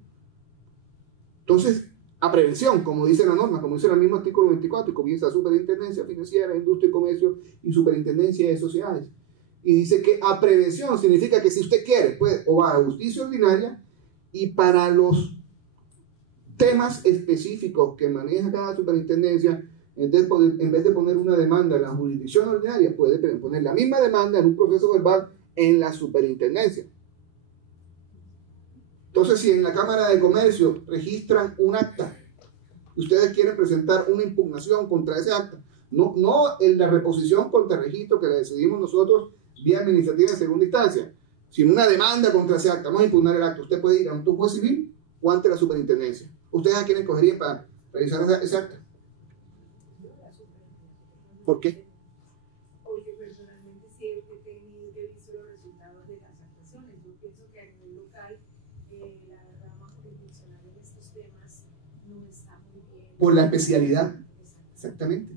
Entonces, a prevención, como dice la norma, como dice el mismo artículo 24, y comienza Superintendencia Financiera, Industria y Comercio y Superintendencia de Sociedades. Y dice que a prevención significa que si usted quiere, pues, o va a justicia ordinaria, y para los temas específicos que maneja cada superintendencia, en vez de poner una demanda en la jurisdicción ordinaria, puede poner la misma demanda en un proceso verbal en la superintendencia. Entonces, si en la Cámara de Comercio registran un acta, ustedes quieren presentar una impugnación contra ese acta, no en la reposición contra el registro que la decidimos nosotros vía administrativa en segunda instancia, sino una demanda contra ese acta, vamos a impugnar el acta, usted puede ir ante un juez civil o ante la superintendencia. ¿Ustedes a quién escogerían para revisar ese acta? ¿Por qué? Porque personalmente siempre he visto los resultados de las actuaciones. Yo pienso que a nivel local la rama jurisdiccional en estos temas no está muy bien. Por la especialidad. Exactamente.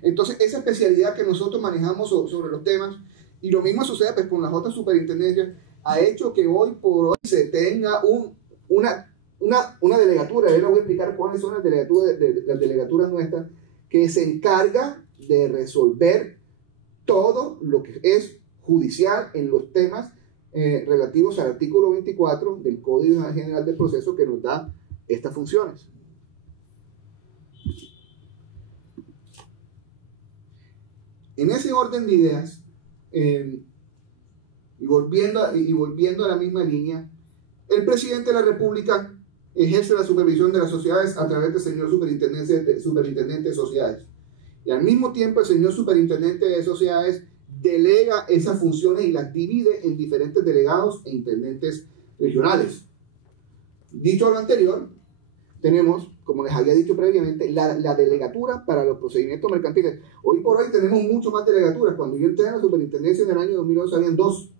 Entonces, esa especialidad que nosotros manejamos sobre los temas, y lo mismo sucede pues, con las otras superintendencias, ha hecho que hoy por hoy se tenga una delegatura. Yo les voy a explicar cuáles son las delegaturas nuestras, que se encarga de resolver todo lo que es judicial en los temas relativos al artículo 24 del Código General del Proceso, que nos da estas funciones. En ese orden de ideas, y volviendo a la misma línea, el presidente de la República ejerce la supervisión de las sociedades a través del señor superintendente de sociedades. Y al mismo tiempo el señor superintendente de sociedades delega esas funciones y las divide en diferentes delegados e intendentes regionales. Dicho lo anterior, tenemos, como les había dicho previamente, la delegatura para los procedimientos mercantiles. Hoy por hoy tenemos mucho más delegaturas. Cuando yo entré en la superintendencia en el año 2011 habían 2.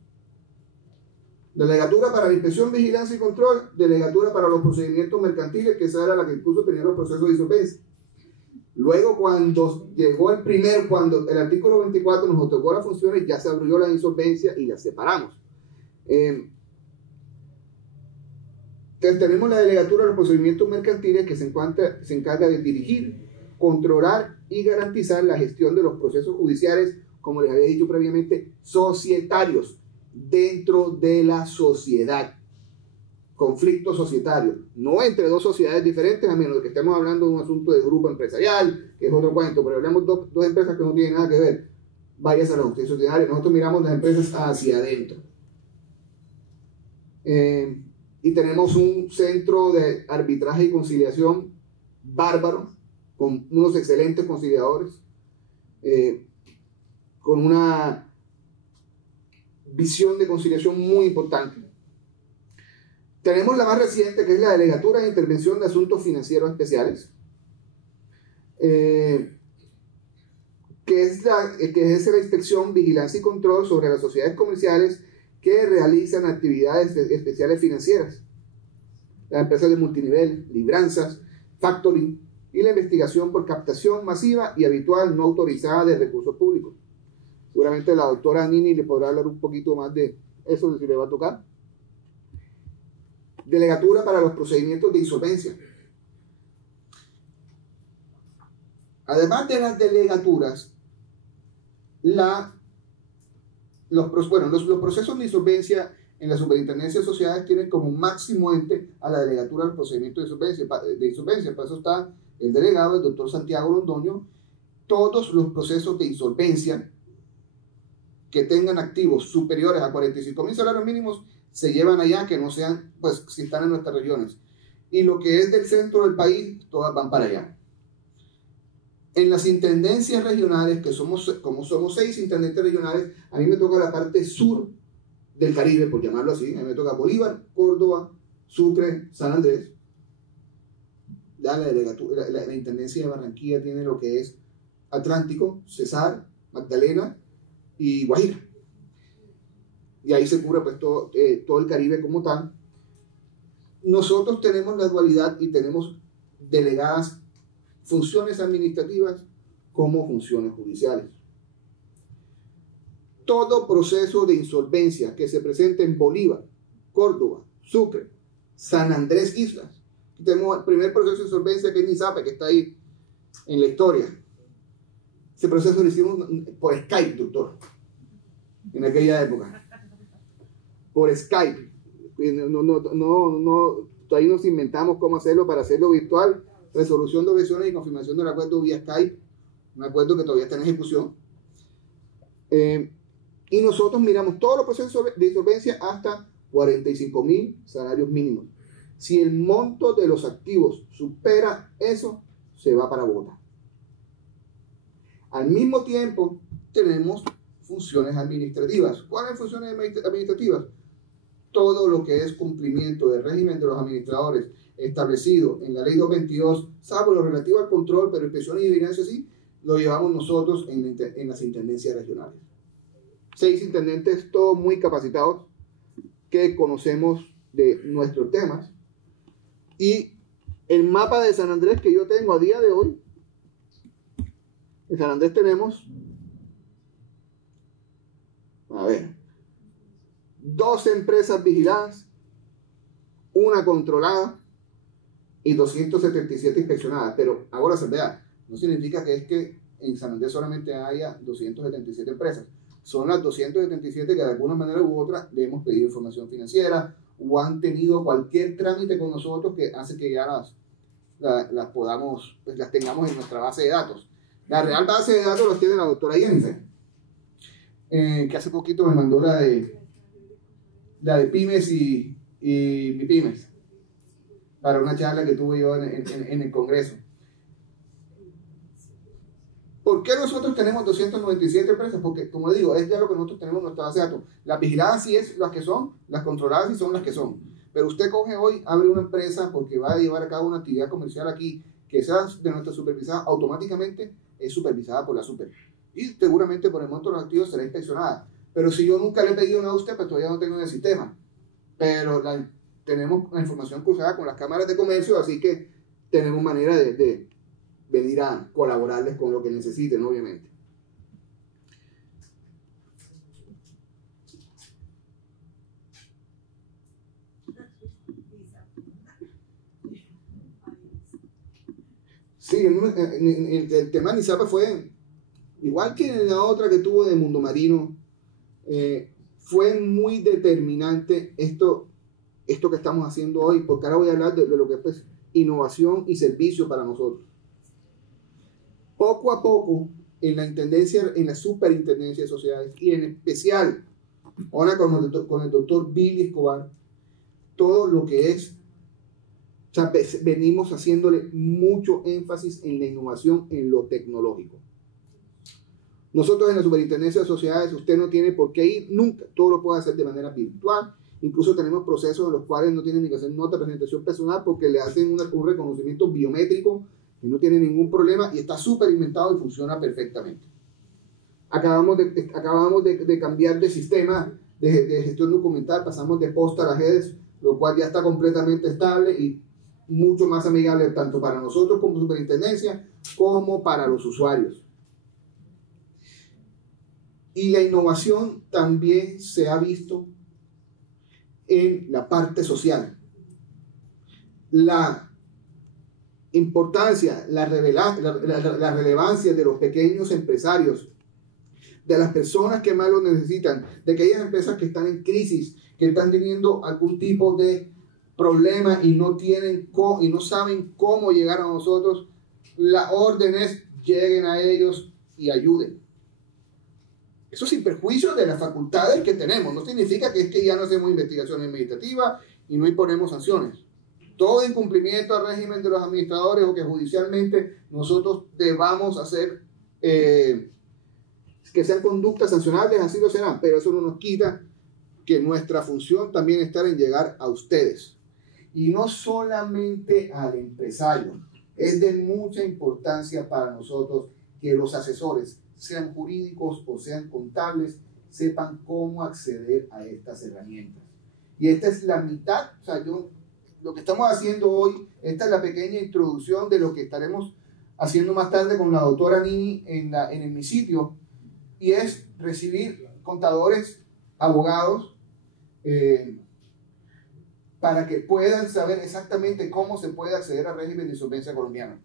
Delegatura para la inspección, vigilancia y control, delegatura para los procedimientos mercantiles, que esa era la que incluso tenía los procesos de insolvencia. Luego, cuando llegó cuando el artículo 24 nos otorgó las funciones, ya se abrió la insolvencia y las separamos. Entonces, tenemos la delegatura de los procedimientos mercantiles, que se encarga de dirigir, controlar y garantizar la gestión de los procesos judiciales, como les había dicho previamente, societarios, dentro de la sociedad. Conflicto societario, no entre dos sociedades diferentes, a menos que estemos hablando de un asunto de grupo empresarial, que es otro cuento, pero hablamos de dos empresas que no tienen nada que ver. Váyase a la justicia ordinaria. Nosotros miramos las empresas hacia adentro. Y tenemos un centro de arbitraje y conciliación bárbaro, con unos excelentes conciliadores, con una visión de conciliación muy importante. Tenemos la más reciente, que es la Delegatura de Intervención de Asuntos Financieros Especiales, que es la inspección, vigilancia y control sobre las sociedades comerciales que realizan actividades especiales financieras, las empresas de multinivel, libranzas, factoring y la investigación por captación masiva y habitual no autorizada de recursos públicos. Seguramente la doctora Nini le podrá hablar un poquito más de eso, si le va a tocar. Delegatura para los procedimientos de insolvencia. Además de las delegaturas, los procesos de insolvencia en la Superintendencia de Sociedades tienen como máximo ente a la delegatura de los procedimientos de insolvencia. Para eso está el delegado, el doctor Santiago Londoño. Todos los procesos de insolvencia que tengan activos superiores a 45.000 salarios mínimos se llevan allá, que no sean, pues, si están en nuestras regiones. Y lo que es del centro del país, todas van para allá. En las intendencias regionales, como somos 6 intendentes regionales, a mí me toca la parte sur del Caribe, por llamarlo así. A mí me toca Bolívar, Córdoba, Sucre, San Andrés. Ya la intendencia de Barranquilla tiene lo que es Atlántico, Cesar, Magdalena y Guajira. Y ahí se cubre pues todo el Caribe como tal. Nosotros tenemos la dualidad y tenemos delegadas funciones administrativas como funciones judiciales. Todo proceso de insolvencia que se presente en Bolívar, Córdoba, Sucre, San Andrés Islas, Tenemos el primer proceso de insolvencia que es NISAPE, que está ahí en la historia. Ese proceso lo hicimos por Skype, doctor, en aquella época. Por Skype. Todavía nos inventamos cómo hacerlo para hacerlo virtual. Resolución de objeciones y confirmación del acuerdo vía Skype. Un acuerdo que todavía está en ejecución. Y nosotros miramos todos los procesos de insolvencia hasta 45.000 salarios mínimos. Si el monto de los activos supera eso, se va para bota. Al mismo tiempo, tenemos funciones administrativas. ¿Cuáles funciones administrativas? Todo lo que es cumplimiento del régimen de los administradores establecido en la ley 222, salvo lo relativo al control, pero inspecciones y vigilancia sí, lo llevamos nosotros en las intendencias regionales. 6 intendentes, todos muy capacitados, que conocemos de nuestros temas. Y el mapa de San Andrés que yo tengo a día de hoy, en San Andrés tenemos, a ver, 2 empresas vigiladas, 1 controlada y 277 inspeccionadas. Pero ahora se vea, no significa que es que en San Andrés solamente haya 277 empresas. Son las 277 que de alguna manera u otra le hemos pedido información financiera o han tenido cualquier trámite con nosotros que hace que ya las podamos, pues las tengamos en nuestra base de datos. La real base de datos las tiene la doctora Jensen, que hace poquito me mandó la de pymes y MIPYMES para una charla que tuve yo en el Congreso. ¿Por qué nosotros tenemos 297 empresas? Porque, como digo, es ya lo que nosotros tenemos en nuestra base de datos. Las vigiladas sí es las que son, las controladas sí son las que son. Pero usted coge hoy, abre una empresa porque va a llevar a cabo una actividad comercial aquí, que sea de nuestra supervisada, automáticamente es supervisada por la super. Y seguramente por el monto de los activos será inspeccionada. Pero si yo nunca le he pedido nada a usted, pues todavía no tengo en el sistema. Pero tenemos la información cruzada con las cámaras de comercio, así que tenemos manera de venir a colaborarles con lo que necesiten, obviamente. Sí, el tema de NISAPE fue, igual que en la otra que tuvo de Mundo Marino, fue muy determinante esto que estamos haciendo hoy, porque ahora voy a hablar de lo que es pues, innovación y servicio para nosotros. Poco a poco, en la intendencia, en la superintendencia de sociedades, y en especial ahora con el doctor Billy Escobar, todo lo que es, o sea, venimos haciéndole mucho énfasis en la innovación, en lo tecnológico. Nosotros en la superintendencia de sociedades, usted no tiene por qué ir nunca, todo lo puede hacer de manera virtual. Incluso tenemos procesos en los cuales no tienen ni que hacer nota de presentación personal porque le hacen un reconocimiento biométrico que no tiene ningún problema y está súper inventado y funciona perfectamente. Acabamos de cambiar de sistema de gestión documental, pasamos de posta a GEDES, lo cual ya está completamente estable y mucho más amigable tanto para nosotros como superintendencia como para los usuarios. Y la innovación también se ha visto en la parte social. La importancia, la relevancia de los pequeños empresarios, de las personas que más lo necesitan, de aquellas empresas que están en crisis, que están teniendo algún tipo de problema y no saben cómo llegar a nosotros, la orden es lleguen a ellos y ayuden. Eso sin perjuicio de las facultades que tenemos. No significa que es que ya no hacemos investigación administrativa y no imponemos sanciones. Todo incumplimiento al régimen de los administradores o que judicialmente nosotros debamos hacer que sean conductas sancionables, así lo serán. Pero eso no nos quita que nuestra función también está en llegar a ustedes. Y no solamente al empresario. Es de mucha importancia para nosotros que los asesores, sean jurídicos o sean contables, sepan cómo acceder a estas herramientas. Y esta es la mitad, o sea, lo que estamos haciendo hoy, esta es la pequeña introducción de lo que estaremos haciendo más tarde con la doctora Nini en mi sitio, y es recibir contadores, abogados, para que puedan saber exactamente cómo se puede acceder al régimen de insolvencia colombiano.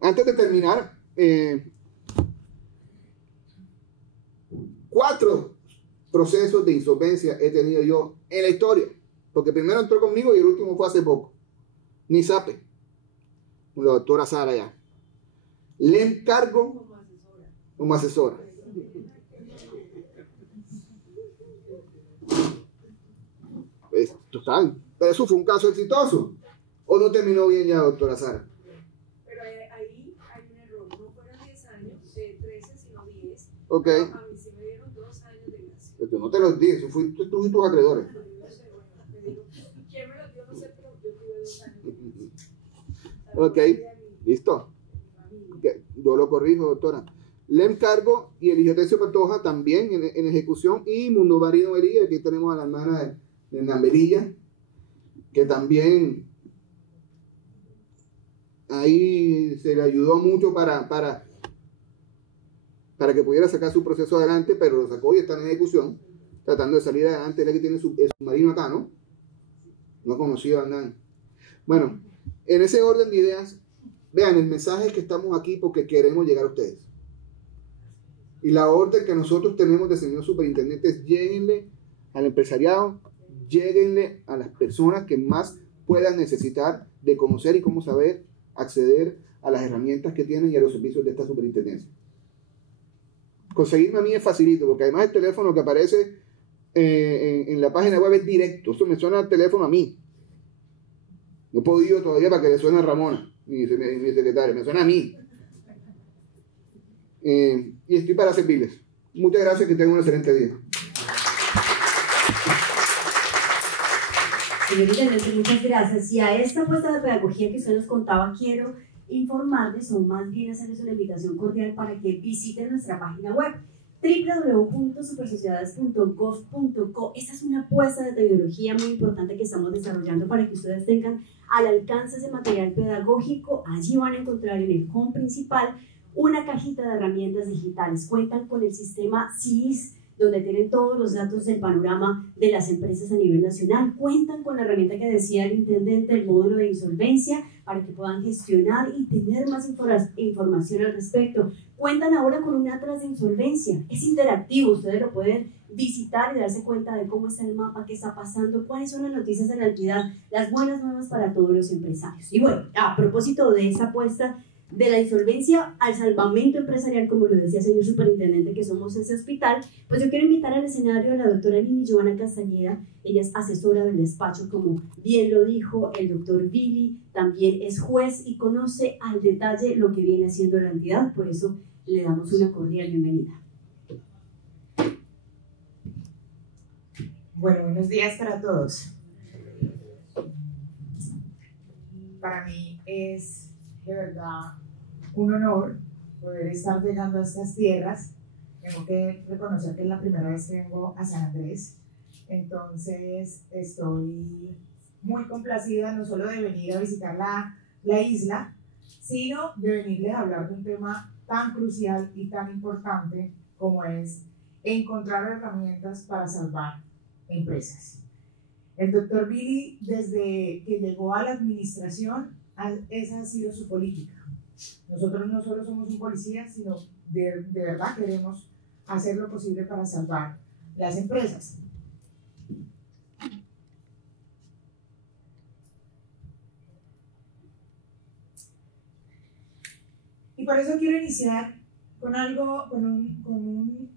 Antes de terminar, 4 procesos de insolvencia he tenido yo en la historia, porque primero entró conmigo y el último fue hace poco. Ni sabe, la doctora Sara ya. Le encargo como asesora. Pues, total, pero eso fue un caso exitoso. ¿O no terminó bien ya, doctora Sara? Pero ahí hay un error. No fueron 10 años, 13, sino 10. Ok. A mí sí me dieron 2 años de gracia. Pero no te los dije, eso fue tú y tus acreedores. No sé, bueno, me digo, ¿quién me los dio? No sé, pero yo tuve 2 años de gracia. Ok, listo. Yo lo corrijo, doctora. Le encargo y Eligio Tercio Pantoja también en ejecución, y Mundo Marino Melilla. Aquí tenemos a la hermana de Namelilla, que también ahí se le ayudó mucho para que pudiera sacar su proceso adelante, pero lo sacó y está en ejecución, tratando de salir adelante. Es la que tiene el submarino acá, ¿no? No conocido a Hernán. Bueno, en ese orden de ideas, vean, el mensaje es que estamos aquí porque queremos llegar a ustedes. Y la orden que nosotros tenemos de señor superintendente es: lléguenle al empresariado, lléguenle a las personas que más puedan necesitar de conocer y cómo saber acceder a las herramientas que tienen y a los servicios de esta superintendencia. Conseguirme a mí es facilito, porque además el teléfono que aparece en la página web es directo. Esto me suena al teléfono a mí. No he podido todavía para que le suene a Ramona, mi secretaria, me suena a mí. Y estoy para servirles. Muchas gracias, que tengan un excelente día. Señor intendente, muchas gracias. Y a esta apuesta de pedagogía que usted nos contaba, quiero informarles, o más bien hacerles una invitación cordial para que visiten nuestra página web www.supersociedades.gov.co. Esta es una apuesta de tecnología muy importante que estamos desarrollando para que ustedes tengan al alcance ese material pedagógico. Allí van a encontrar en el home principal una cajita de herramientas digitales. Cuentan con el sistema CIS, donde tienen todos los datos del panorama de las empresas a nivel nacional. Cuentan con la herramienta que decía el intendente, el módulo de insolvencia, para que puedan gestionar y tener más información al respecto. Cuentan ahora con un atlas de insolvencia. Es interactivo, ustedes lo pueden visitar y darse cuenta de cómo está el mapa, qué está pasando, cuáles son las noticias de la entidad, las buenas nuevas para todos los empresarios. Y bueno, a propósito de esa apuesta de la insolvencia al salvamento empresarial, como lo decía el señor superintendente, que somos ese hospital, pues yo quiero invitar al escenario a la doctora Lili Joana Castañeda. Ella es asesora del despacho, como bien lo dijo el doctor Billy, también es juez y conoce al detalle lo que viene haciendo la entidad, por eso le damos una cordial bienvenida. Bueno, buenos días para todos. Para mí es de verdad un honor poder estar llegando a estas tierras. Tengo que reconocer que es la primera vez que vengo a San Andrés, entonces estoy muy complacida no solo de venir a visitar la isla, sino de venirles a hablar de un tema tan crucial y tan importante como es encontrar herramientas para salvar empresas. El doctor Billy, desde que llegó a la administración, esa ha sido su política. Nosotros no solo somos un policía, sino de verdad queremos hacer lo posible para salvar las empresas. Y por eso quiero iniciar con algo, con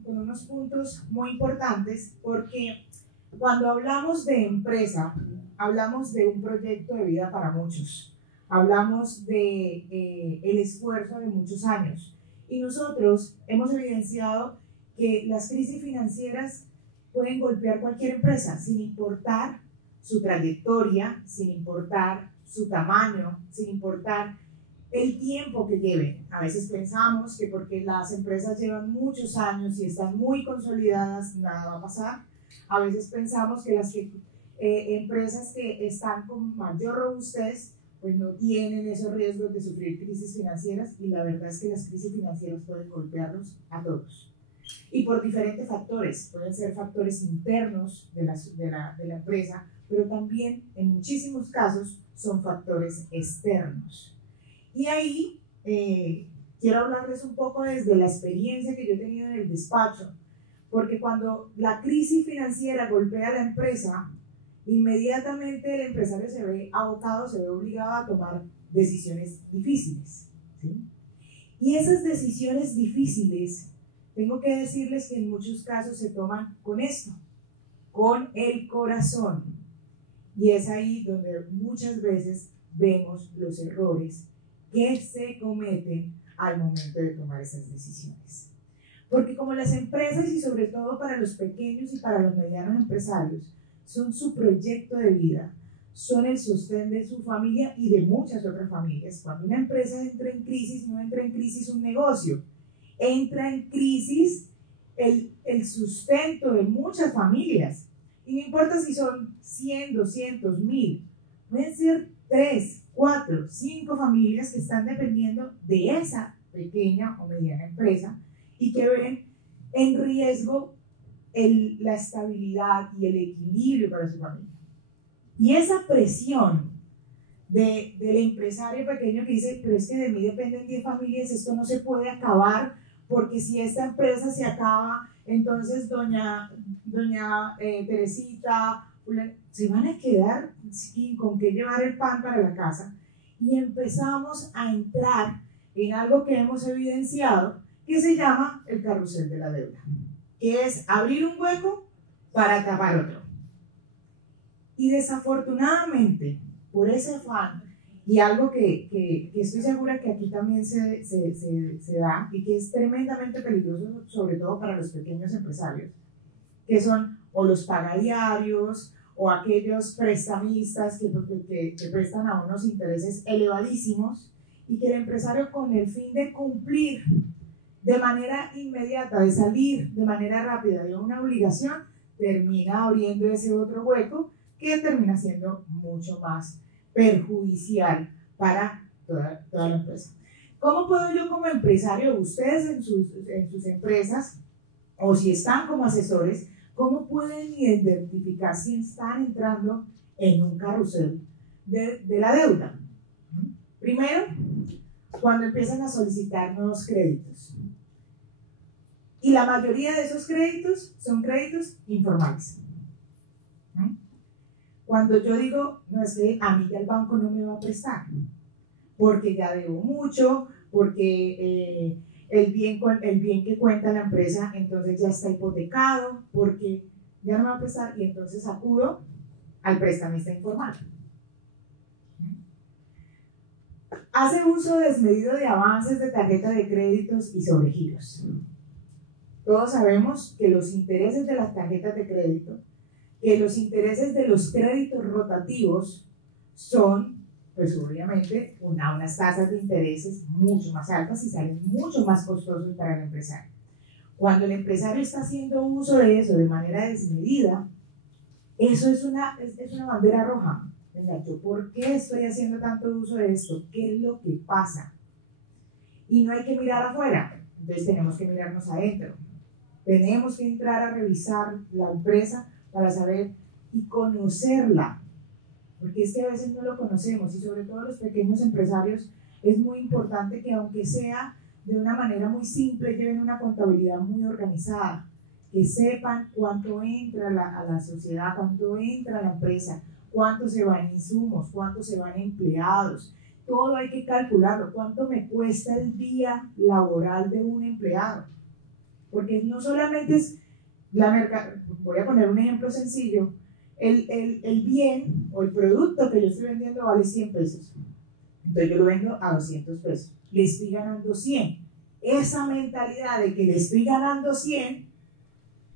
unos puntos muy importantes, porque cuando hablamos de empresa, hablamos de un proyecto de vida para muchos. Hablamos de el esfuerzo de muchos años, y nosotros hemos evidenciado que las crisis financieras pueden golpear cualquier empresa sin importar su trayectoria, sin importar su tamaño, sin importar el tiempo que lleven. A veces pensamos que porque las empresas llevan muchos años y están muy consolidadas, nada va a pasar. A veces pensamos que las empresas que están con mayor robustez pues no tienen esos riesgos de sufrir crisis financieras, y la verdad es que las crisis financieras pueden golpearlos a todos. y por diferentes factores. Pueden ser factores internos de la empresa, pero también en muchísimos casos son factores externos. Y ahí quiero hablarles un poco desde la experiencia que yo he tenido en el despacho, porque cuando la crisis financiera golpea a la empresa, inmediatamente el empresario se ve abocado, se ve obligado a tomar decisiones difíciles, ¿sí? Y esas decisiones difíciles, tengo que decirles que en muchos casos se toman con esto, con el corazón. Y es ahí donde muchas veces vemos los errores que se cometen al momento de tomar esas decisiones. Porque como las empresas, y sobre todo para los pequeños y para los medianos empresarios, son su proyecto de vida, son el sostén de su familia y de muchas otras familias. Cuando una empresa entra en crisis, no entra en crisis un negocio, entra en crisis el sustento de muchas familias. Y no importa si son 100, 200, 1000, pueden ser 3, 4, 5 familias que están dependiendo de esa pequeña o mediana empresa y que ven en riesgo la estabilidad y el equilibrio para su familia. Y esa presión del empresario pequeño que dice, pero es que de mí dependen 10 familias, esto no se puede acabar, porque si esta empresa se acaba, entonces doña Teresita se van a quedar sin con qué llevar el pan para la casa. Y empezamos a entrar en algo que hemos evidenciado, que se llama el carrusel de la deuda, que es abrir un hueco para tapar otro. Y desafortunadamente, por ese afán, y algo que estoy segura que aquí también se da, y que es tremendamente peligroso, sobre todo para los pequeños empresarios, que son o los pagadiarios, o aquellos prestamistas que prestan a unos intereses elevadísimos, y que el empresario, con el fin de cumplir de manera inmediata, de salir de manera rápida de una obligación, termina abriendo ese otro hueco que termina siendo mucho más perjudicial para toda la empresa. ¿Cómo puedo yo como empresario, ustedes en sus empresas, o si están como asesores, cómo pueden identificar si están entrando en un carrusel de la deuda? Primero, cuando empiezan a solicitar nuevos créditos. Y la mayoría de esos créditos son créditos informales. Cuando yo digo, no, es que a mí ya el banco no me va a prestar, porque ya debo mucho, porque el bien que cuenta la empresa entonces ya está hipotecado, porque ya no me va a prestar, y entonces acudo al prestamista informal. Hace uso desmedido de avances de tarjeta de créditos y sobregiros. Todos sabemos que los intereses de las tarjetas de crédito, que los intereses de los créditos rotativos son, pues obviamente, unas tasas de intereses mucho más altas y salen mucho más costosos para el empresario. Cuando el empresario está haciendo uso de eso de manera desmedida, eso es una bandera roja. Venga, ¿yo por qué estoy haciendo tanto uso de esto? ¿Qué es lo que pasa? Y no hay que mirar afuera, entonces tenemos que mirarnos adentro. Tenemos que entrar a revisar la empresa para saber y conocerla, porque es que a veces no lo conocemos, y sobre todo los pequeños empresarios es muy importante que, aunque sea de una manera muy simple, lleven una contabilidad muy organizada, que sepan cuánto entra a la sociedad, cuánto entra a la empresa, cuánto se va en insumos, cuánto se van empleados. Todo hay que calcularlo, cuánto me cuesta el día laboral de un empleado, porque no solamente es voy a poner un ejemplo sencillo, el bien o el producto que yo estoy vendiendo vale 100 pesos, entonces yo lo vendo a 200 pesos, le estoy ganando 100. Esa mentalidad de que le estoy ganando 100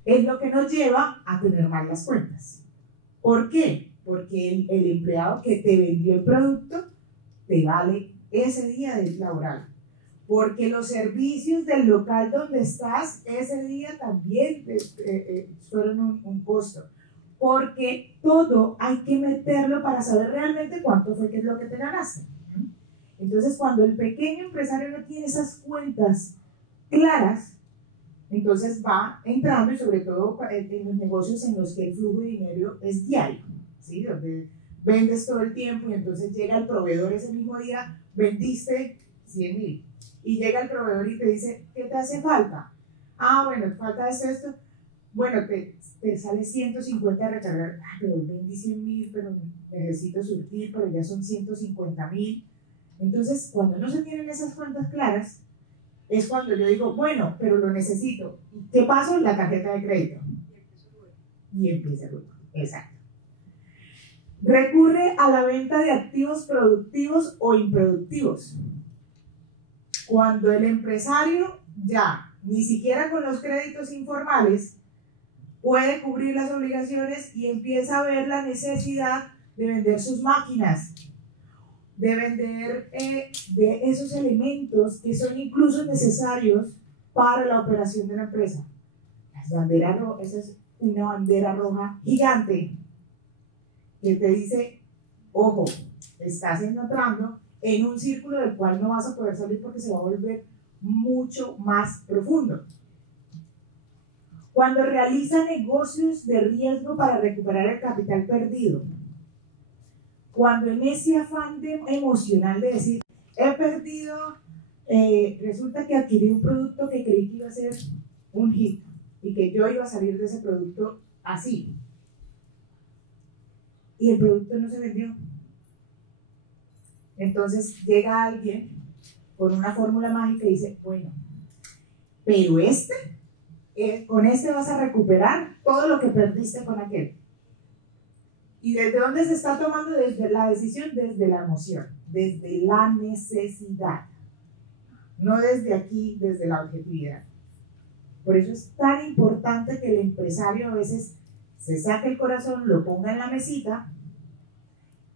es lo que nos lleva a tener mal las cuentas. ¿Por qué? Porque el empleado que te vendió el producto te vale ese día de laboral, porque los servicios del local donde estás ese día también fueron un costo, porque todo hay que meterlo para saber realmente cuánto fue que es lo que te ganaste. Entonces, cuando el pequeño empresario no tiene esas cuentas claras, Entonces va entrando, y sobre todo en los negocios en los que el flujo de dinero es diario, ¿sí? Donde vendes todo el tiempo y entonces llega el proveedor ese mismo día, vendiste 100.000 y llega el proveedor y te dice, ¿qué te hace falta? Ah, bueno, te falta esto. Bueno, te sale 150 a recargar. Ah, pero vendí 100.000, pero necesito surtir, pero ya son 150.000. Entonces, cuando no se tienen esas cuentas claras, es cuando yo digo, bueno, pero lo necesito. ¿Qué paso? La tarjeta de crédito. Y empieza luego. Exacto. Recurre a la venta de activos productivos o improductivos. Cuando el empresario ya, ni siquiera con los créditos informales, puede cubrir las obligaciones y empieza a ver la necesidad de vender sus máquinas, de vender de esos elementos que son incluso necesarios para la operación de la empresa. Las banderas rojas, esa es una bandera roja gigante que te dice, ojo, estás entrando en un círculo del cual no vas a poder salir porque se va a volver mucho más profundo. Cuando realiza negocios de riesgo para recuperar el capital perdido, cuando en ese afán emocional de decir, he perdido, resulta que adquirí un producto que creí que iba a ser un hit y que yo iba a salir de ese producto así, y el producto no se vendió. Entonces llega alguien con una fórmula mágica y dice, bueno, pero con este vas a recuperar todo lo que perdiste con aquel. ¿Y desde dónde se está tomando desde la decisión? Desde la emoción, desde la necesidad, no desde aquí, desde la objetividad. Por eso es tan importante que el empresario a veces se saque el corazón, lo ponga en la mesita,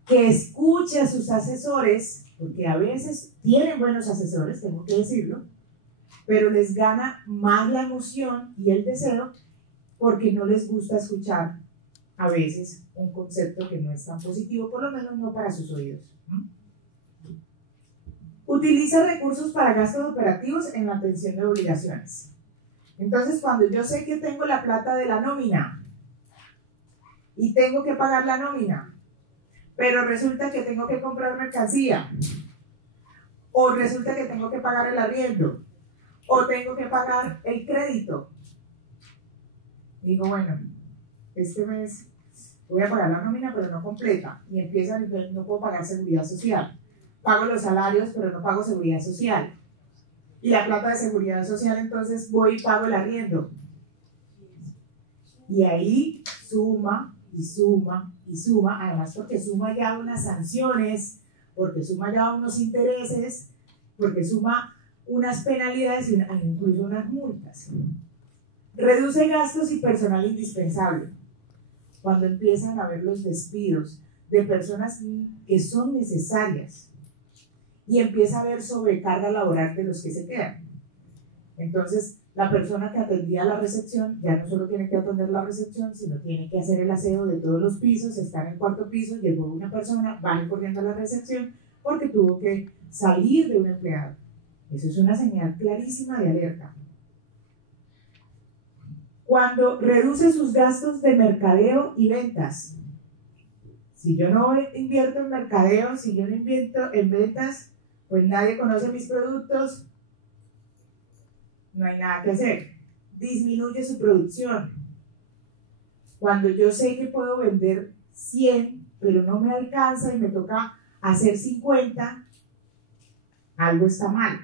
que escuche a sus asesores, porque a veces tienen buenos asesores, tengo que decirlo, pero les gana más la emoción y el deseo porque no les gusta escuchar a veces un concepto que no es tan positivo, por lo menos no para sus oídos. Utiliza recursos para gastos operativos en la atención de obligaciones. Entonces, cuando yo sé que tengo la plata de la nómina y tengo que pagar la nómina, pero resulta que tengo que comprar mercancía, o resulta que tengo que pagar el arriendo, o tengo que pagar el crédito. Digo, bueno, este mes voy a pagar la nómina, pero no completa, y empiezan, entonces no puedo pagar seguridad social. Pago los salarios, pero no pago seguridad social. Y la plata de seguridad social, entonces voy y pago el arriendo. Y ahí suma y suma y suma, además porque suma ya unas sanciones, porque suma ya unos intereses, porque suma unas penalidades y incluso unas multas. Reduce gastos y personal indispensable. Cuando empiezan a haber los despidos de personas que son necesarias y empieza a haber sobrecarga laboral de los que se quedan. Entonces, la persona que atendía la recepción ya no solo tiene que atender la recepción, sino tiene que hacer el aseo de todos los pisos, está en el cuarto piso, llegó una persona, va corriendo a la recepción porque tuvo que salir de un empleado. Eso es una señal clarísima de alerta. Cuando reduce sus gastos de mercadeo y ventas. Si yo no invierto en mercadeo, si yo no invierto en ventas, pues nadie conoce mis productos, no hay nada que hacer. Disminuye su producción. Cuando yo sé que puedo vender 100, pero no me alcanza y me toca hacer 50, algo está mal.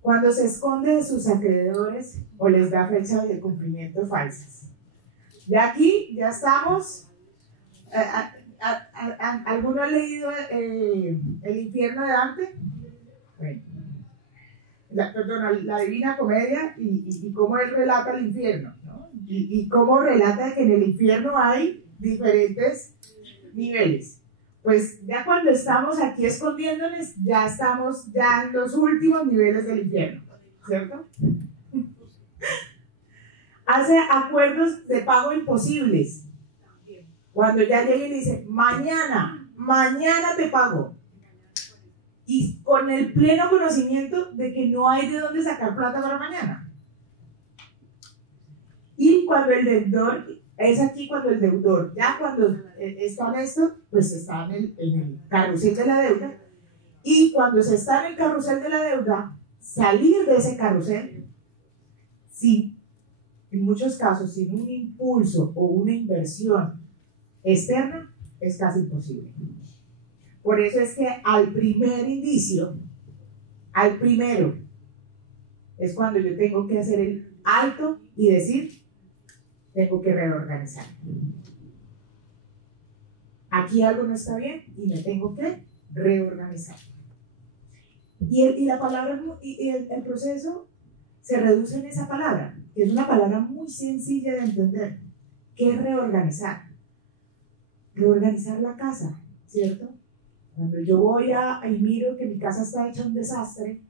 Cuando se esconde de sus acreedores o les da fecha de cumplimiento falsas. Ya aquí, ya estamos. ¿Alguno ha leído El infierno de Dante? Bueno. La Divina Comedia y cómo él relata el infierno, ¿no? Y cómo relata que en el infierno hay diferentes niveles. Pues ya cuando estamos aquí escondiéndonos, ya estamos ya en los últimos niveles del infierno, ¿cierto? Hace acuerdos de pago imposibles. Cuando ya llega y dice, mañana te pago. Y con el pleno conocimiento de que no hay de dónde sacar plata para mañana. Y cuando el deudor, es aquí cuando el deudor, ya cuando está en esto, pues está en el carrusel de la deuda. Y cuando se está en el carrusel de la deuda, salir de ese carrusel, sí, en muchos casos, sin un impulso o una inversión externa, es casi imposible. Por eso es que al primer indicio, al primero, es cuando yo tengo que hacer el alto y decir, tengo que reorganizar. Aquí algo no está bien y me tengo que reorganizar. Y la palabra, el proceso se reduce en esa palabra, que es una palabra muy sencilla de entender. ¿Qué es reorganizar? Reorganizar la casa, ¿cierto? Cuando yo voy y miro que mi casa está hecha un desastre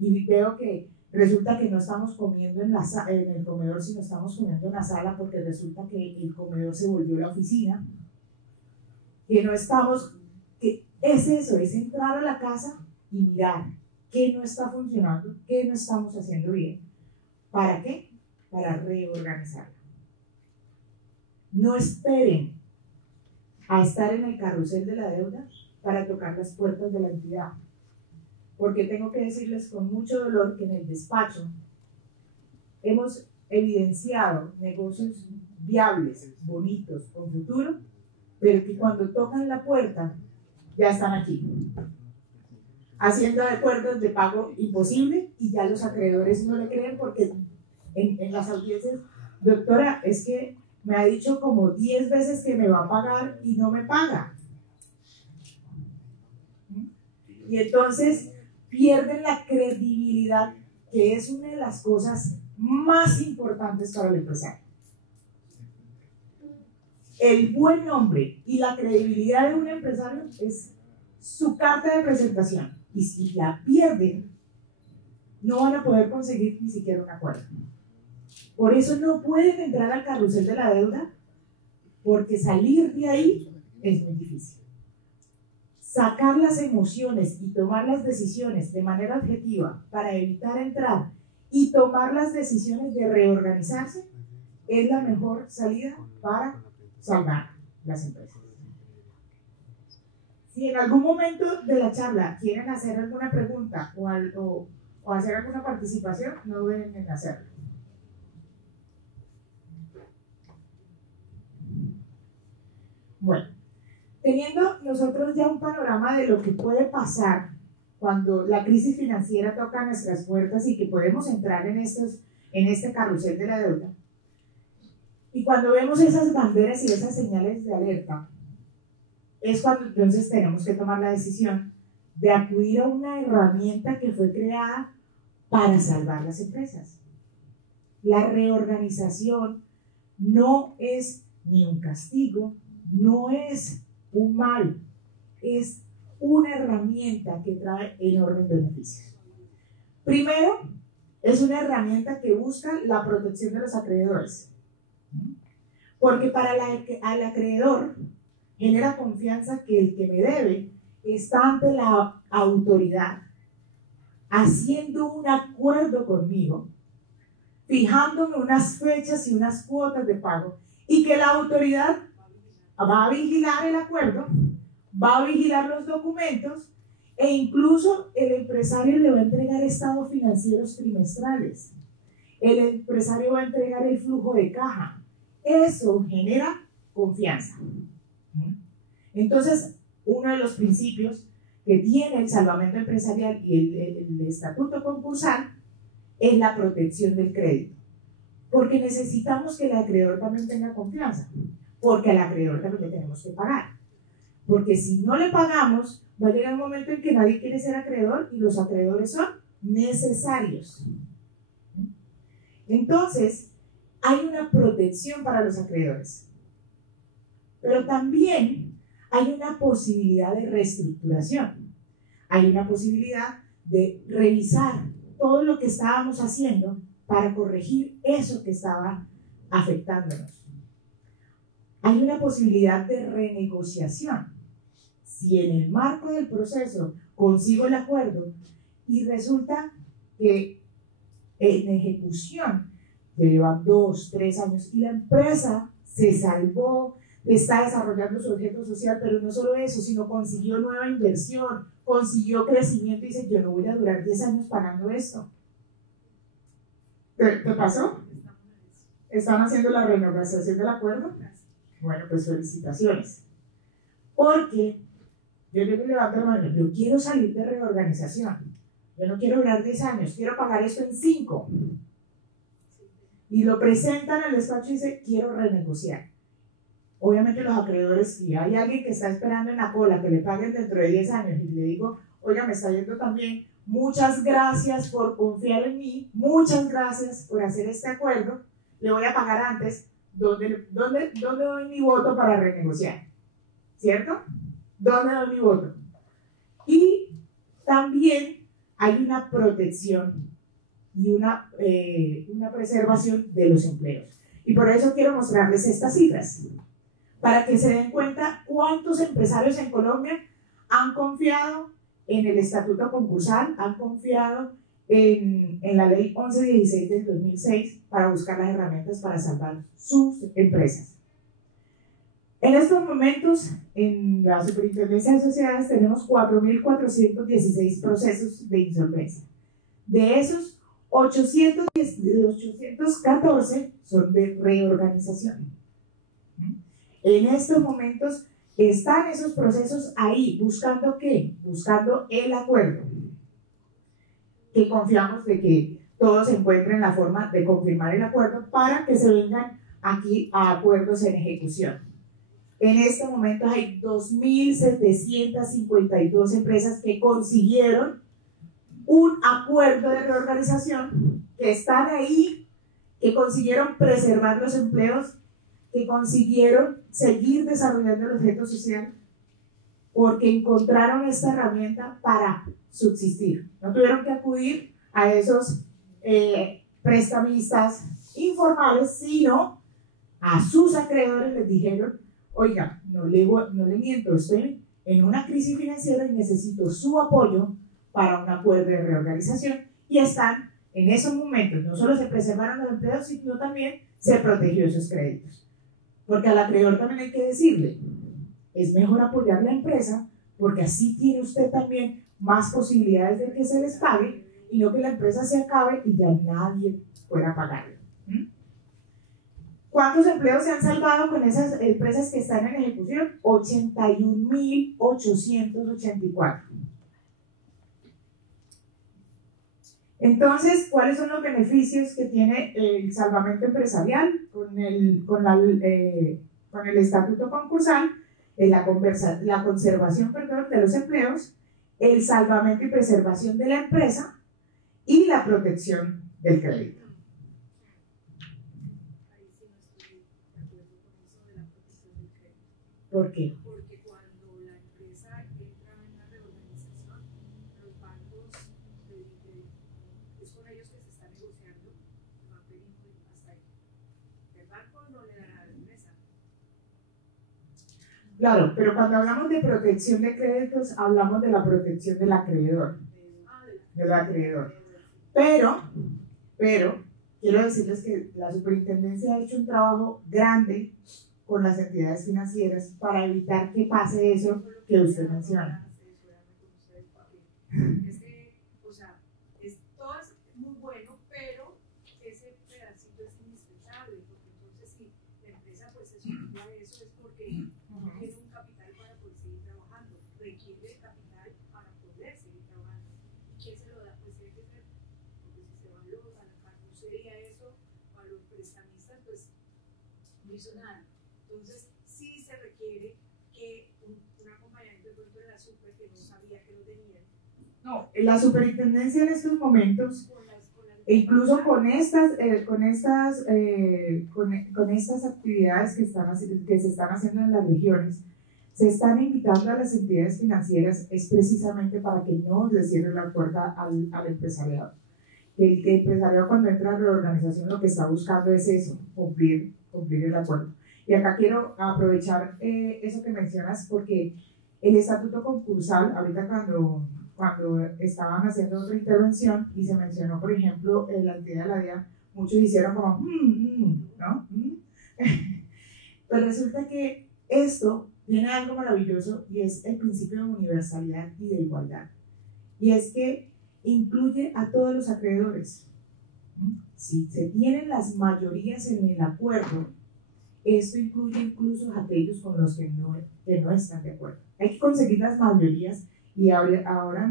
y veo que resulta que no estamos comiendo en el comedor, sino estamos comiendo en la sala porque resulta que el comedor se volvió la oficina, que no estamos, que es eso, es entrar a la casa y mirar qué no está funcionando, qué no estamos haciendo bien. ¿Para qué? Para reorganizarla. No esperen a estar en el carrusel de la deuda para tocar las puertas de la entidad. Porque tengo que decirles con mucho dolor que en el despacho hemos evidenciado negocios viables, bonitos, con futuro, pero que cuando tocan la puerta ya están aquí, haciendo acuerdos de pago imposible y ya los acreedores no le creen porque en las audiencias, doctora, es que me ha dicho como 10 veces que me va a pagar y no me paga. Y entonces pierden la credibilidad, que es una de las cosas más importantes para el empresario. El buen nombre y la credibilidad de un empresario es su carta de presentación. Y si la pierden, no van a poder conseguir ni siquiera un acuerdo. Por eso no pueden entrar al carrusel de la deuda, porque salir de ahí es muy difícil. Sacar las emociones y tomar las decisiones de manera objetiva para evitar entrar y tomar las decisiones de reorganizarse es la mejor salida para salvar las empresas. Si en algún momento de la charla quieren hacer alguna pregunta o hacer alguna participación, no duden en hacerlo. Bueno, teniendo nosotros ya un panorama de lo que puede pasar cuando la crisis financiera toca nuestras puertas y que podemos entrar en este carrusel de la deuda, y cuando vemos esas banderas y esas señales de alerta, es cuando entonces tenemos que tomar la decisión de acudir a una herramienta que fue creada para salvar las empresas. La reorganización no es ni un castigo, no es un mal, es una herramienta que trae enormes beneficios. Primero, es una herramienta que busca la protección de los acreedores, porque para al acreedor genera confianza que el que me debe está ante la autoridad, haciendo un acuerdo conmigo, fijándome unas fechas y unas cuotas de pago, y que la autoridad va a vigilar el acuerdo, va a vigilar los documentos, e incluso el empresario le va a entregar estados financieros trimestrales. El empresario va a entregar el flujo de caja. Eso genera confianza. Entonces, uno de los principios que tiene el salvamento empresarial y el estatuto concursal es la protección del crédito. Porque necesitamos que el acreedor también tenga confianza. Porque al acreedor también le tenemos que pagar. Porque si no le pagamos, va a llegar un momento en que nadie quiere ser acreedor y los acreedores son necesarios. Entonces, hay una protección para los acreedores. Pero también hay una posibilidad de reestructuración. Hay una posibilidad de revisar todo lo que estábamos haciendo para corregir eso que estaba afectándonos. Hay una posibilidad de renegociación. Si en el marco del proceso consigo el acuerdo y resulta que en ejecución que llevan 2, 3 años, y la empresa se salvó, está desarrollando su objeto social, pero no solo eso, sino consiguió nueva inversión, consiguió crecimiento y dice, yo no voy a durar 10 años pagando esto. ¿Te pasó? ¿Están haciendo la renegociación del acuerdo? Bueno, pues felicitaciones. Porque yo levanto la mano, yo quiero salir de reorganización. Yo no quiero durar 10 años, quiero pagar esto en 5. Y lo presentan al despacho y dice, quiero renegociar. Obviamente los acreedores, si hay alguien que está esperando en la cola que le paguen dentro de 10 años y le digo, oiga, me está yendo también, muchas gracias por confiar en mí, muchas gracias por hacer este acuerdo, le voy a pagar antes, ¿dónde doy mi voto para renegociar? ¿Cierto? ¿Dónde doy mi voto? Y también hay una protección y una preservación de los empleos. Y por eso quiero mostrarles estas cifras, para que se den cuenta cuántos empresarios en Colombia han confiado en el estatuto concursal, han confiado en la ley 1116 del 2006 para buscar las herramientas para salvar sus empresas. En estos momentos, en la Superintendencia de Sociedades tenemos 4.416 procesos de insolvencia. De esos, 814 son de reorganización. En estos momentos están esos procesos ahí, ¿buscando qué? Buscando el acuerdo. Que confiamos de que todos encuentren la forma de confirmar el acuerdo para que se vengan aquí a acuerdos en ejecución. En este momento hay 2.752 empresas que consiguieron un acuerdo de reorganización, que están ahí, que consiguieron preservar los empleos, que consiguieron seguir desarrollando el objeto social, porque encontraron esta herramienta para subsistir. No tuvieron que acudir a esos prestamistas informales, sino a sus acreedores les dijeron, oiga, no le miento, estoy en una crisis financiera y necesito su apoyo para un acuerdo de reorganización, y están en esos momentos, no solo se preservaron los empleos, sino también se protegió esos créditos. Porque al acreedor también hay que decirle, es mejor apoyar la empresa, porque así tiene usted también más posibilidades de que se les pague, y no que la empresa se acabe y ya nadie pueda pagarlo. ¿Cuántos empleos se han salvado con esas empresas que están en ejecución? 81.884. Entonces, ¿cuáles son los beneficios que tiene el salvamento empresarial con el estatuto concursal? La conservación de los empleos, el salvamento y preservación de la empresa y la protección del crédito. ¿Por qué? Porque cuando la empresa entra en una reorganización, los bancos, es con ellos que se está negociando, va a pedir hasta ahí. El banco no le dará a la empresa. Claro, pero cuando hablamos de protección de créditos, hablamos de la protección del acreedor. Del acreedor. Pero, quiero decirles que la superintendencia ha hecho un trabajo grande con las entidades financieras para evitar que pase eso que usted menciona. Es que, o sea, todo es muy bueno, pero ese pedacito es indispensable, porque entonces si la empresa pues se somete a eso es porque no tiene un capital para poder seguir trabajando, requiere capital para poder seguir trabajando. ¿Y quién se lo da? Pues tiene que ser, porque si se va a la carnicería eso, para los prestamistas pues no hizo nada. Entonces, sí se requiere que un acompañamiento de la super que no sabía que lo tenían. No, la superintendencia en estos momentos, incluso con estas actividades que se están haciendo en las regiones, se están invitando a las entidades financieras es precisamente para que no les cierren la puerta al empresariado. El empresariado cuando entra a reorganización lo que está buscando es eso, cumplir el acuerdo. Y acá quiero aprovechar eso que mencionas, porque el estatuto concursal, ahorita cuando estaban haciendo otra intervención y se mencionó, por ejemplo, la entidad de la DIA, muchos hicieron como, ¿no? Pues resulta que esto tiene algo maravilloso y es el principio de universalidad y de igualdad. Y es que incluye a todos los acreedores. Si se tienen las mayorías en el acuerdo, esto incluye incluso a aquellos con los que no están de acuerdo. Hay que conseguir las mayorías y ahora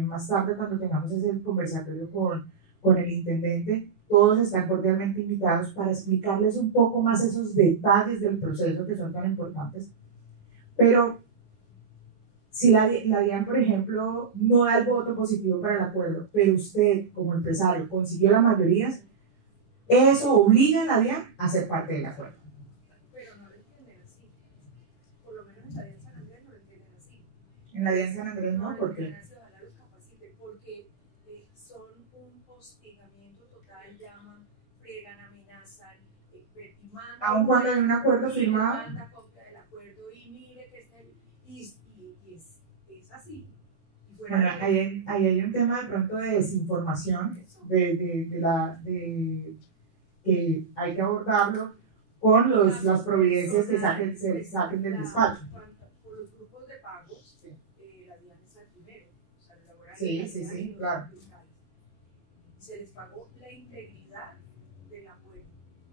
más tarde cuando tengamos ese conversatorio con el intendente, todos están cordialmente invitados para explicarles un poco más esos detalles del proceso que son tan importantes. Pero si la DIAN, por ejemplo, no da el voto positivo para el acuerdo, pero usted como empresario consiguió las mayorías, eso obliga a la DIAN a ser parte del acuerdo. Pero no lo entienden así. Por lo menos en la DIAN San Andrés no lo entienden así. En la DIAN San Andrés no, ¿por qué? Porque son un hostigamiento total, llaman, friegan, amenazan, aun cuando hay un acuerdo firmado. Bueno, ahí hay un tema de pronto de desinformación, que hay que abordarlo con las providencias que se saquen del despacho. Por los grupos de pagos, la DIAN es el primero, o sea, el laboral. Sí, claro. Se les pagó la integridad del acuerdo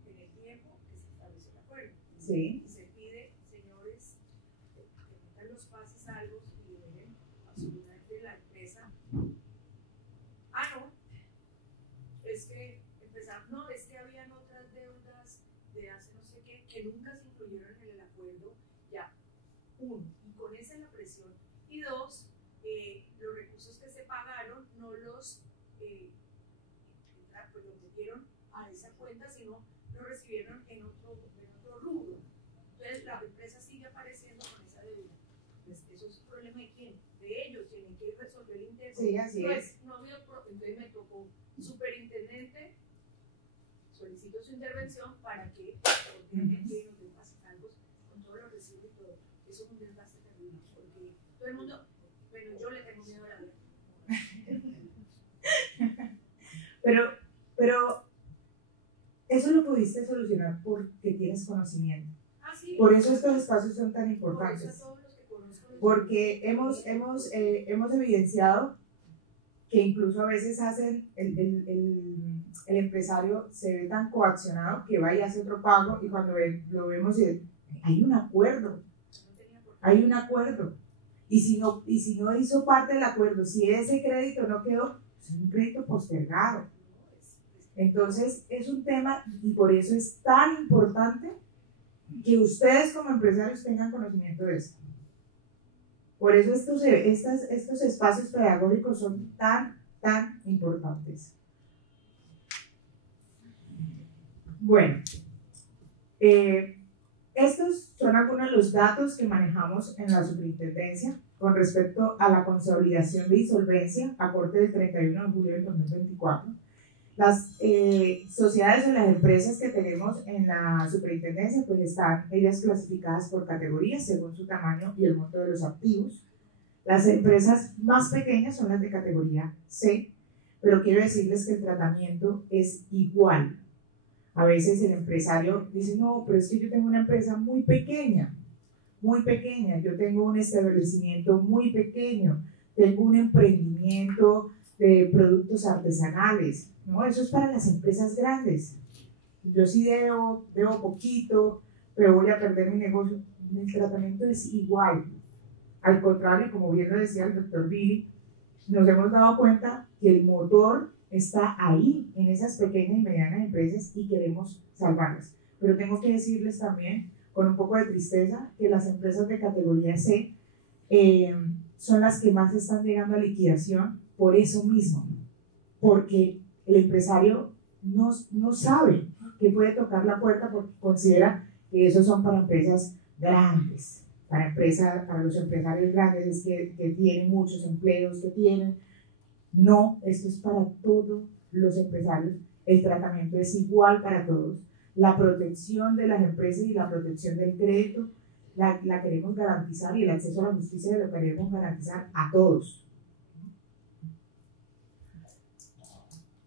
en el tiempo que se establece el acuerdo. Sí. Y se pide, señores, que metan los pases altos y dejen absolutamente la empresa. No, es que empezaron, no, es que habían otras deudas de hace no sé qué que nunca se incluyeron en el acuerdo, ya, uno, y con esa la presión, y dos, los recursos que se pagaron no los metieron a esa cuenta, sino lo recibieron en otro rubro. Entonces la empresa sigue apareciendo con esa deuda. Entonces, ¿eso es un problema de quién? De ellos, tienen que resolver el interno. Sí, así es. Entonces me tocó superintendente, solicito su intervención para que nos den pases salvos con todos los recibos y todo. Eso es un desgaste terrible, porque todo el mundo, bueno, yo le tengo miedo a la vida. Pero eso lo pudiste solucionar porque tienes conocimiento. Sí. Por eso estos espacios son tan importantes. Porque hemos evidenciado que incluso a veces hacen el empresario se ve tan coaccionado que va y hace otro pago y cuando lo vemos hay un acuerdo. Y si no hizo parte del acuerdo, si ese crédito no quedó, es un crédito postergado. Entonces es un tema y por eso es tan importante que ustedes como empresarios tengan conocimiento de esto. Por eso estos espacios pedagógicos son tan importantes. Bueno, estos son algunos de los datos que manejamos en la superintendencia con respecto a la consolidación de insolvencia a corte del 31 de julio del 2024. Las sociedades o las empresas que tenemos en la superintendencia pues están ellas clasificadas por categorías según su tamaño y el monto de los activos. Las empresas más pequeñas son las de categoría C, pero quiero decirles que el tratamiento es igual. A veces el empresario dice, no, pero es que yo tengo una empresa muy pequeña, yo tengo un establecimiento muy pequeño, tengo un emprendimiento de productos artesanales, ¿no? Eso es para las empresas grandes. Yo sí debo poquito, pero voy a perder mi negocio. El tratamiento es igual. Al contrario, como bien lo decía el doctor Billy, nos hemos dado cuenta que el motor está ahí, en esas pequeñas y medianas empresas y queremos salvarlas. Pero tengo que decirles también, con un poco de tristeza, que las empresas de categoría C son las que más están llegando a liquidación por eso mismo, porque el empresario no sabe que puede tocar la puerta porque considera que esos son para empresas grandes, para los empresarios grandes es que tienen muchos empleos, No, esto es para todos los empresarios, el tratamiento es igual para todos, la protección de las empresas y la protección del crédito la queremos garantizar y el acceso a la justicia lo queremos garantizar a todos.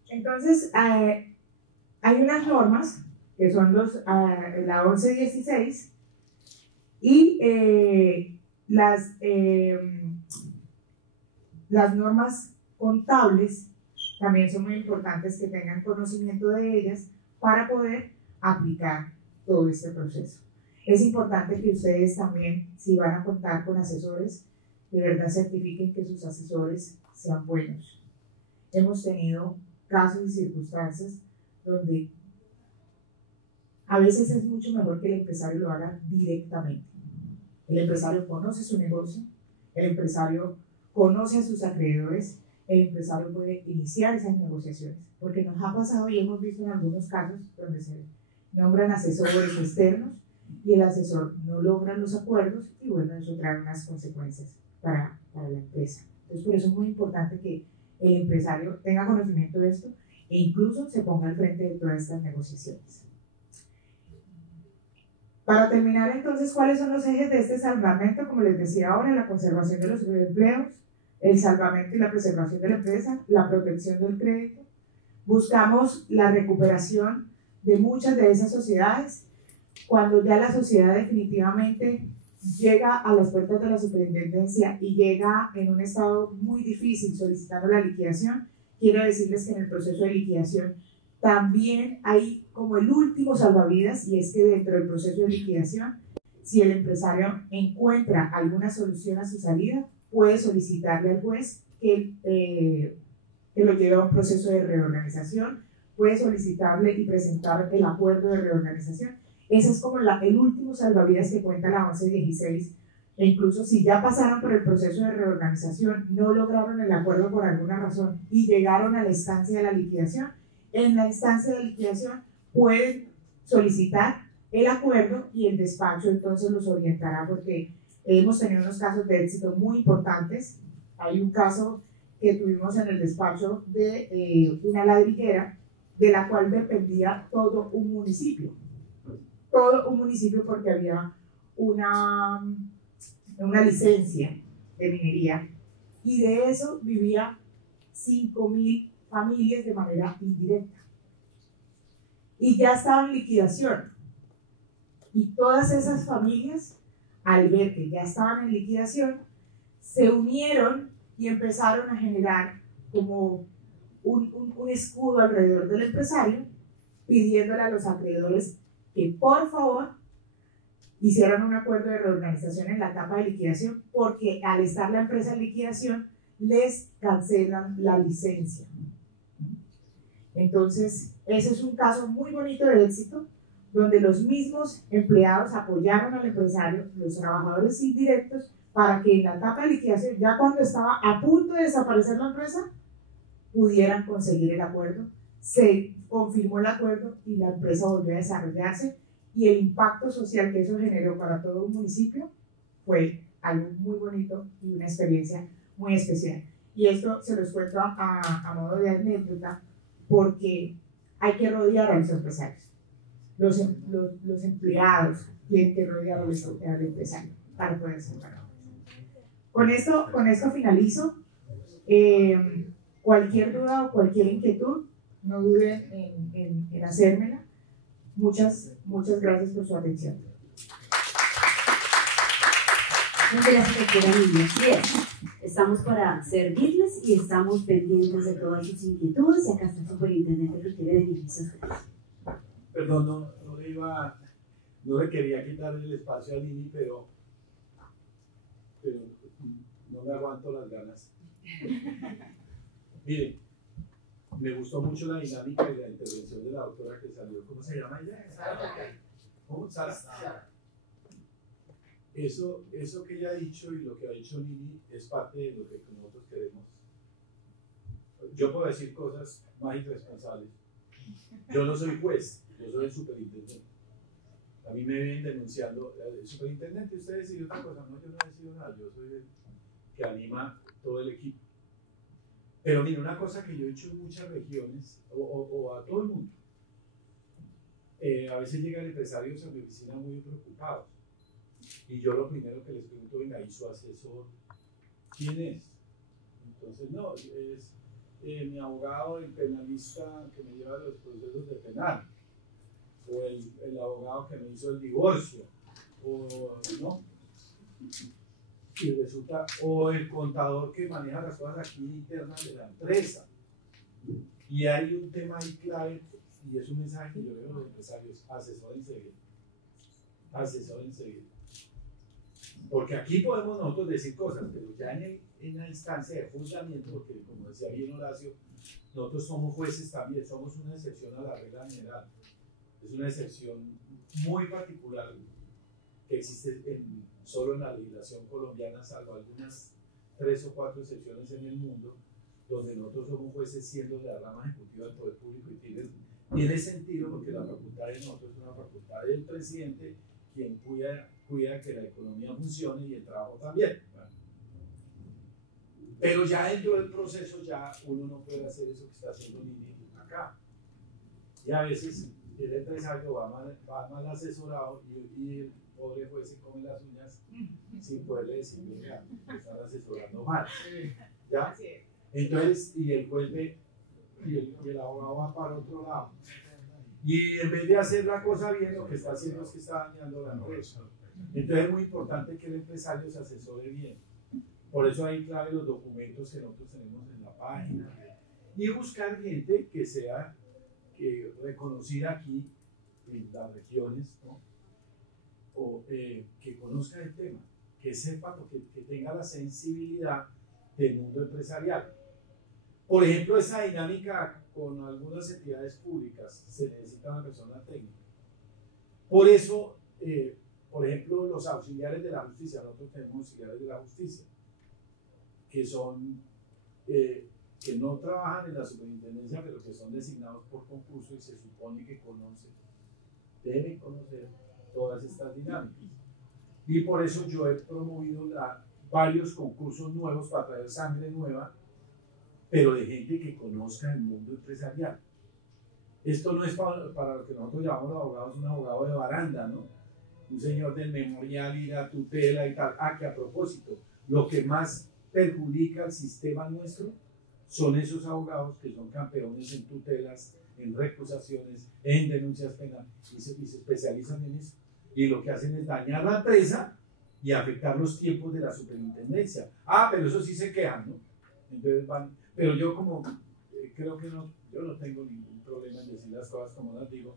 Entonces, hay unas normas que son la 1116 y las normas contables también son muy importantes que tengan conocimiento de ellas para poder aplicar todo este proceso. Es importante que ustedes también, si van a contar con asesores, de verdad certifiquen que sus asesores sean buenos. Hemos tenido casos y circunstancias donde a veces es mucho mejor que el empresario lo haga directamente. El empresario conoce su negocio, el empresario conoce a sus acreedores, el empresario puede iniciar esas negociaciones, porque nos ha pasado y hemos visto en algunos casos donde se nombran asesores externos y el asesor no logra los acuerdos y bueno, eso trae unas consecuencias para la empresa. Entonces, por eso es muy importante que el empresario tenga conocimiento de esto e incluso se ponga al frente de todas estas negociaciones. Para terminar, entonces, ¿cuáles son los ejes de este salvamento? Como les decía ahora, la conservación de los empleos, el salvamento y la preservación de la empresa, la protección del crédito. Buscamos la recuperación de muchas de esas sociedades. Cuando ya la sociedad definitivamente llega a las puertas de la superintendencia y llega en un estado muy difícil solicitando la liquidación, quiero decirles que en el proceso de liquidación también hay como el último salvavidas, y es que dentro del proceso de liquidación, si el empresario encuentra alguna solución a su salida, puede solicitarle al juez que lo lleve a un proceso de reorganización, puede solicitarle y presentar el acuerdo de reorganización. Ese es como el último salvavidas que cuenta la 1116, e incluso si ya pasaron por el proceso de reorganización, no lograron el acuerdo por alguna razón y llegaron a la instancia de la liquidación, en la instancia de liquidación pueden solicitar el acuerdo y el despacho entonces los orientará, porque hemos tenido unos casos de éxito muy importantes. Hay un caso que tuvimos en el despacho de una ladrillera de la cual dependía todo un municipio porque había una licencia de minería y de eso vivía 5.000 familias de manera indirecta y ya estaba en liquidación, y todas esas familias, al ver que ya estaban en liquidación, se unieron y empezaron a generar como un escudo alrededor del empresario, pidiéndole a los acreedores que por favor hicieran un acuerdo de reorganización en la etapa de liquidación, porque al estar la empresa en liquidación les cancelan la licencia. Entonces, ese es un caso muy bonito de éxito, donde los mismos empleados apoyaron al empresario, los trabajadores indirectos, para que en la etapa de liquidación, ya cuando estaba a punto de desaparecer la empresa, pudieran conseguir el acuerdo. Se confirmó el acuerdo y la empresa volvió a desarrollarse, y el impacto social que eso generó para todo un municipio fue algo muy bonito y una experiencia muy especial. Y esto se los cuento a modo de anécdota, porque hay que rodear a los empresarios. Los empleados tienen que rodear al empresario para poder salvar. Con esto finalizo. Cualquier duda o cualquier inquietud, no duden en hacérmela. Muchas gracias por su atención. Muchas gracias, doctora Niña. Bien, estamos para servirles y estamos pendientes de todas sus inquietudes, y acá está el superintendente que quiere dirigirse a ustedes. Perdón, no le quería quitar el espacio a Lini, pero no me aguanto las ganas. Miren, me gustó mucho la dinámica y la intervención de la doctora que salió. ¿Cómo se llama ella? ¿Cómo? Sara. Eso que ella ha dicho y lo que ha dicho Lini es parte de lo que nosotros queremos. Yo puedo decir cosas más irresponsables. Yo no soy juez, yo soy el superintendente. A mí me ven denunciando, el superintendente, usted decidió otra cosa. No, yo no he decidido nada, yo soy el que anima todo el equipo. Pero mira, una cosa que yo he hecho en muchas regiones, o a todo el mundo, a veces llegan empresarios a mi oficina muy preocupados, y yo lo primero que les pregunto, venga, ¿y su asesor quién es? Entonces, no, mi abogado, el penalista que me lleva los procesos de penal, o el abogado que me hizo el divorcio, o no, y resulta, o el contador que maneja las cosas aquí internas de la empresa. Y hay un tema ahí clave, y es un mensaje que yo veo a los empresarios: asesórense bien. Asesórense bien. Porque aquí podemos nosotros decir cosas, pero ya en la instancia de juzgamiento, porque como decía bien Horacio, nosotros somos jueces también, somos una excepción a la regla general. Es una excepción muy particular que existe solo en la legislación colombiana, salvo algunas 3 o 4 excepciones en el mundo, donde nosotros somos jueces siendo de la rama ejecutiva del Poder Público, y tiene sentido porque la facultad de nosotros es una facultad del presidente, quien cuida que la economía funcione y el trabajo también. Bueno. Pero ya dentro del proceso ya uno no puede hacer eso que está haciendo Lili acá. Y a veces el empresario va mal asesorado y el pobre juez se come las uñas sin poderle decir: mira, me están asesorando mal. ¿Ya? Entonces, y el juez ve, y el abogado va para otro lado. Y en vez de hacer la cosa bien, lo que está haciendo es que está dañando la empresa. Entonces es muy importante que el empresario se asesore bien. Por eso hay clave los documentos que nosotros tenemos en la página. Y buscar gente que sea reconocida aquí en las regiones, ¿no? O que conozca el tema, que sepa, que tenga la sensibilidad del mundo empresarial. Por ejemplo, esa dinámica con algunas entidades públicas se necesita una persona técnica. Por eso, por ejemplo, los auxiliares de la justicia, nosotros tenemos auxiliares de la justicia, que son, que no trabajan en la superintendencia, pero que son designados por concurso y se supone que deben conocer todas estas dinámicas. Y por eso yo he promovido varios concursos nuevos para traer sangre nueva, pero de gente que conozca el mundo empresarial. Esto no es para lo que nosotros llamamos los abogados, un abogado de baranda, ¿no? Un señor del memorial y la tutela y tal. Que a propósito, lo que más perjudica al sistema nuestro son esos abogados que son campeones en tutelas, en recusaciones, en denuncias penales, y se especializan en eso. Y lo que hacen es dañar la empresa y afectar los tiempos de la superintendencia. Pero eso sí se quejan, ¿no? Entonces pero yo como creo que yo no tengo ningún problema en decir las cosas como las digo,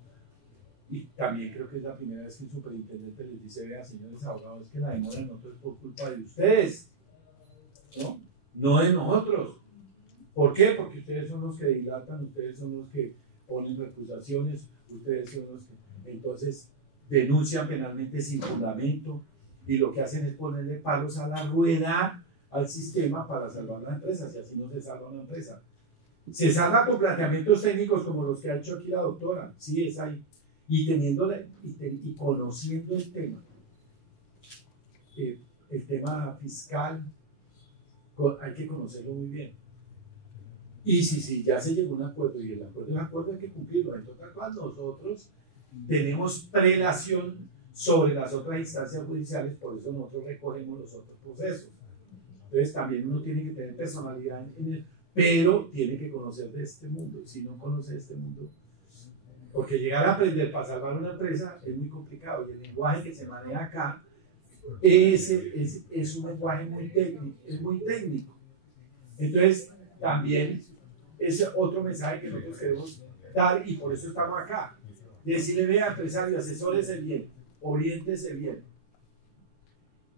y también creo que es la primera vez que el superintendente les dice: vean, señores abogados, es que la demora en nosotros es por culpa de ustedes, no de nosotros. ¿Por qué? Porque ustedes son los que dilatan, ustedes son los que ponen recusaciones, ustedes son los que entonces denuncian penalmente sin fundamento, y lo que hacen es ponerle palos a la rueda al sistema para salvar la empresa. Si así no se salva una empresa, se salva con planteamientos técnicos como los que ha hecho aquí la doctora, sí, es ahí, y conociendo el tema fiscal, hay que conocerlo muy bien. Y si ya se llegó a un acuerdo, y el acuerdo hay que cumplirlo. Entonces, cuando nosotros tenemos prelación sobre las otras instancias judiciales, por eso nosotros recogemos los otros procesos. Entonces también uno tiene que tener personalidad en él, pero tiene que conocer de este mundo. Si no conoce este mundo, porque llegar a aprender para salvar una empresa es muy complicado, y el lenguaje que se maneja acá es un lenguaje muy técnico. Entonces también es otro mensaje que nosotros queremos dar, y por eso estamos acá. Decirle: vea, empresario, asesórese bien, oriéntese bien.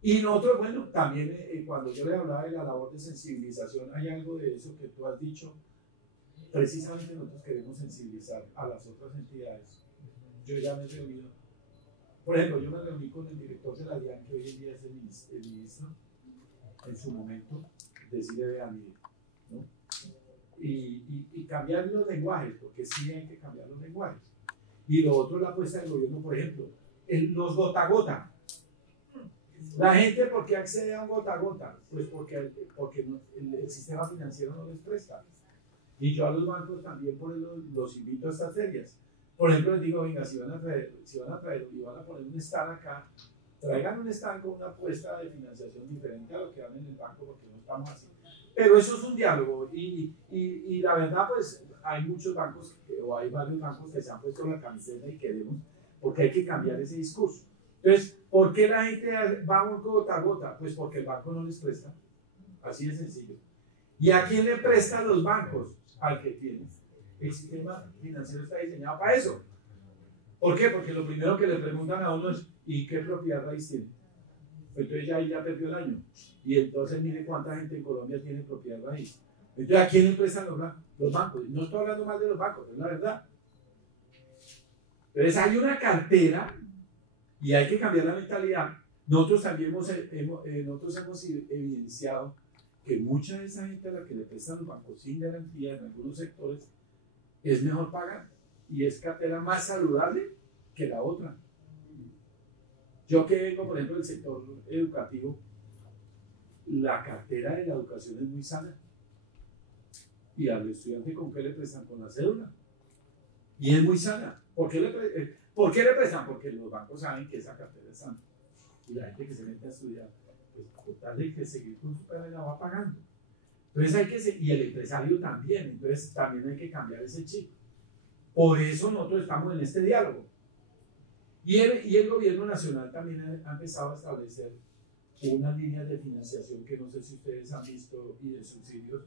Y nosotros, bueno, también cuando yo le hablaba de la labor de sensibilización, hay algo de eso que tú has dicho. Precisamente nosotros queremos sensibilizar a las otras entidades. Yo ya me he reunido, por ejemplo, yo me reuní con el director de la DIAN, que hoy en día es el ministro, en su momento, decirle: vea, mire, ¿no? Y cambiar los lenguajes, porque sí hay que cambiar los lenguajes. Y lo otro es la apuesta del gobierno, por ejemplo, los gota a gota. La gente, ¿por qué accede a un gota a gota? Pues porque el sistema financiero no les presta. Y yo a los bancos también los invito a estas ferias. Por ejemplo, les digo: venga, si van a traer y van a poner un stand acá, traigan un stand con una apuesta de financiación diferente a lo que dan en el banco, porque no estamos así. Pero eso es un diálogo y la verdad pues hay muchos bancos o hay varios bancos que se han puesto la camiseta y queremos, porque hay que cambiar ese discurso. Entonces, ¿por qué la gente va a un gota a gota? Pues porque el banco no les presta, así de sencillo. ¿Y a quién le prestan los bancos? Al que tiene. El sistema financiero está diseñado para eso. ¿Por qué? Porque lo primero que le preguntan a uno es ¿y qué propiedad raíz tiene? Entonces ya perdió el año. Y entonces mire cuánta gente en Colombia tiene propiedad raíz. Entonces, ¿a quién le prestan los bancos? No estoy hablando mal de los bancos, es la verdad. Entonces hay una cartera y hay que cambiar la mentalidad. Nosotros también hemos evidenciado que mucha de esa gente a la que le prestan los bancos sin garantía en algunos sectores es mejor pagar y es cartera más saludable que la otra. Yo que vengo, por ejemplo, del sector educativo, la cartera de la educación es muy sana. Y al estudiante, ¿con qué le prestan? Con la cédula. Y es muy sana. ¿Por qué le prestan? Porque los bancos saben que esa cartera es sana. Y la gente que se mete a estudiar, pues por tal de que seguir con su carrera la va pagando. Entonces y el empresario también. Entonces también hay que cambiar ese chip. Por eso nosotros estamos en este diálogo. Y el gobierno nacional también ha empezado a establecer unas líneas de financiación que no sé si ustedes han visto y de subsidios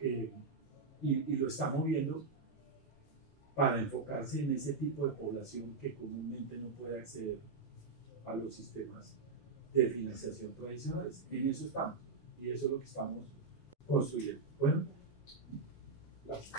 y lo está moviendo para enfocarse en ese tipo de población que comúnmente no puede acceder a los sistemas de financiación tradicionales. En eso estamos y eso es lo que estamos construyendo. Bueno, gracias.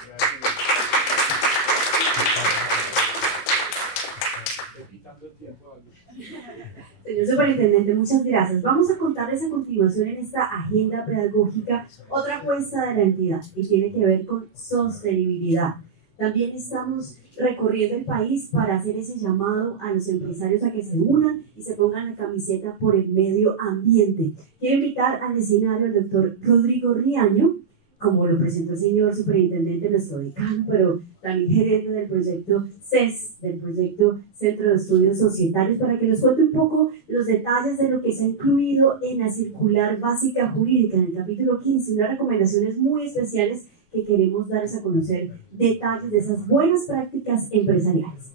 Señor Superintendente, muchas gracias. Vamos a contarles a continuación en esta agenda pedagógica otra apuesta de la entidad y tiene que ver con sostenibilidad. También estamos recorriendo el país para hacer ese llamado a los empresarios a que se unan y se pongan la camiseta por el medio ambiente. Quiero invitar al escenario al doctor Rodrigo Riaño, como lo presentó el señor superintendente, nuestro decano, pero también gerente del proyecto CES, del proyecto Centro de Estudios Societarios, para que nos cuente un poco los detalles de lo que se ha incluido en la circular básica jurídica, en el capítulo 15, unas recomendaciones muy especiales que queremos darles a conocer, detalles de esas buenas prácticas empresariales.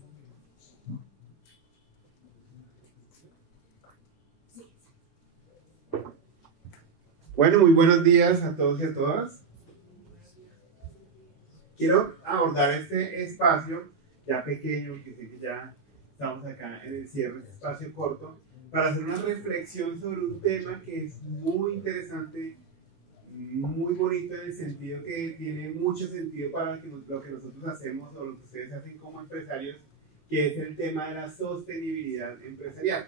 Bueno, muy buenos días a todos y a todas. Quiero abordar este espacio ya pequeño, que sé que ya estamos acá en el cierre, este espacio corto, para hacer una reflexión sobre un tema que es muy interesante, muy bonito en el sentido que tiene mucho sentido para lo que nosotros hacemos o lo que ustedes hacen como empresarios, que es el tema de la sostenibilidad empresarial.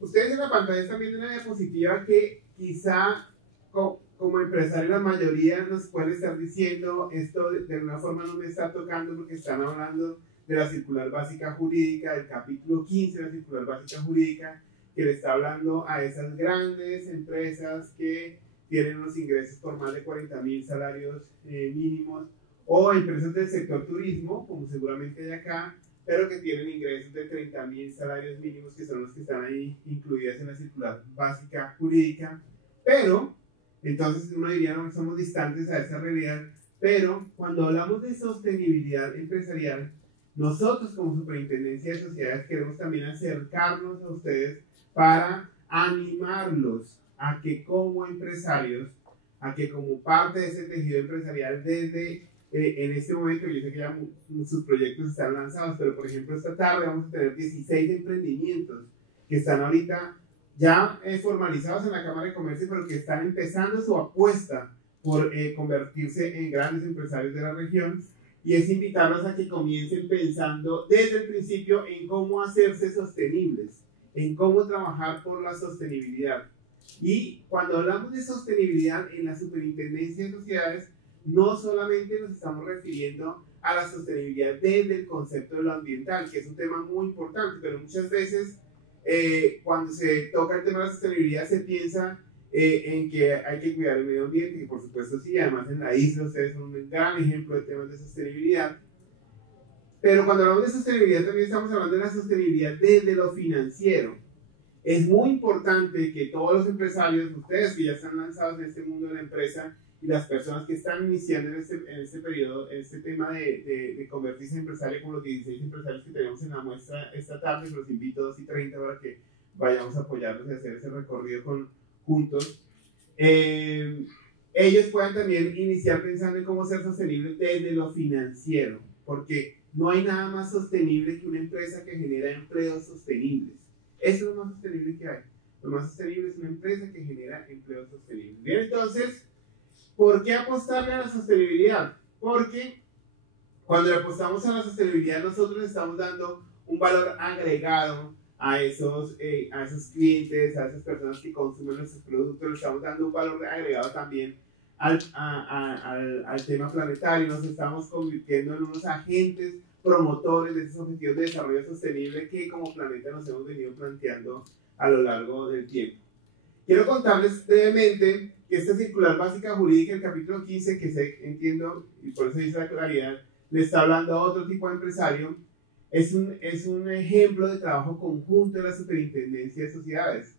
Ustedes en la pantalla están viendo una diapositiva que quizá como empresarios la mayoría nos puede estar diciendo esto de alguna forma no me está tocando porque están hablando de la circular básica jurídica, del capítulo 15 de la circular básica jurídica, que le está hablando a esas grandes empresas que tienen unos ingresos por más de 40.000 salarios mínimos, o empresas del sector turismo, como seguramente hay acá, pero que tienen ingresos de 30.000 salarios mínimos, que son los que están ahí incluidas en la circular básica jurídica. Pero, entonces uno diría, no somos distantes a esa realidad, pero cuando hablamos de sostenibilidad empresarial, nosotros como Superintendencia de Sociedades queremos también acercarnos a ustedes para animarlos a que como empresarios, a que como parte de ese tejido empresarial desde en este momento, yo sé que ya sus proyectos están lanzados, pero por ejemplo esta tarde vamos a tener 16 emprendimientos que están ahorita ya formalizados en la Cámara de Comercio, pero que están empezando su apuesta por convertirse en grandes empresarios de la región, y es invitarlos a que comiencen pensando desde el principio en cómo hacerse sostenibles, en cómo trabajar por la sostenibilidad. Y cuando hablamos de sostenibilidad en la Superintendencia de Sociedades, no solamente nos estamos refiriendo a la sostenibilidad desde el concepto de lo ambiental, que es un tema muy importante, pero muchas veces cuando se toca el tema de la sostenibilidad se piensa en que hay que cuidar el medio ambiente, que por supuesto sí, además en la isla ustedes son un gran ejemplo de temas de sostenibilidad. Pero cuando hablamos de sostenibilidad también estamos hablando de la sostenibilidad desde lo financiero. Es muy importante que todos los empresarios, ustedes que ya están lanzados en este mundo de la empresa y las personas que están iniciando en este periodo, en este tema de convertirse en empresario, como los 16 empresarios que tenemos en la muestra esta tarde, los invito a 2:30 para que vayamos a apoyarlos y hacer ese recorrido juntos. Ellos puedan también iniciar pensando en cómo ser sostenibles desde lo financiero, porque no hay nada más sostenible que una empresa que genera empleos sostenibles. Eso es lo más sostenible que hay. Lo más sostenible es una empresa que genera empleos sostenibles. Bien, entonces, ¿por qué apostarle a la sostenibilidad? Porque cuando le apostamos a la sostenibilidad, nosotros estamos dando un valor agregado a esos clientes, a esas personas que consumen nuestros productos, le estamos dando un valor agregado también al tema planetario. Nos estamos convirtiendo en unos agentes promotores de esos objetivos de desarrollo sostenible que como planeta nos hemos venido planteando a lo largo del tiempo. Quiero contarles brevemente que esta circular básica jurídica, el capítulo 15, que entiendo, y por eso dice la claridad, le está hablando a otro tipo de empresario, es un ejemplo de trabajo conjunto de la Superintendencia de Sociedades.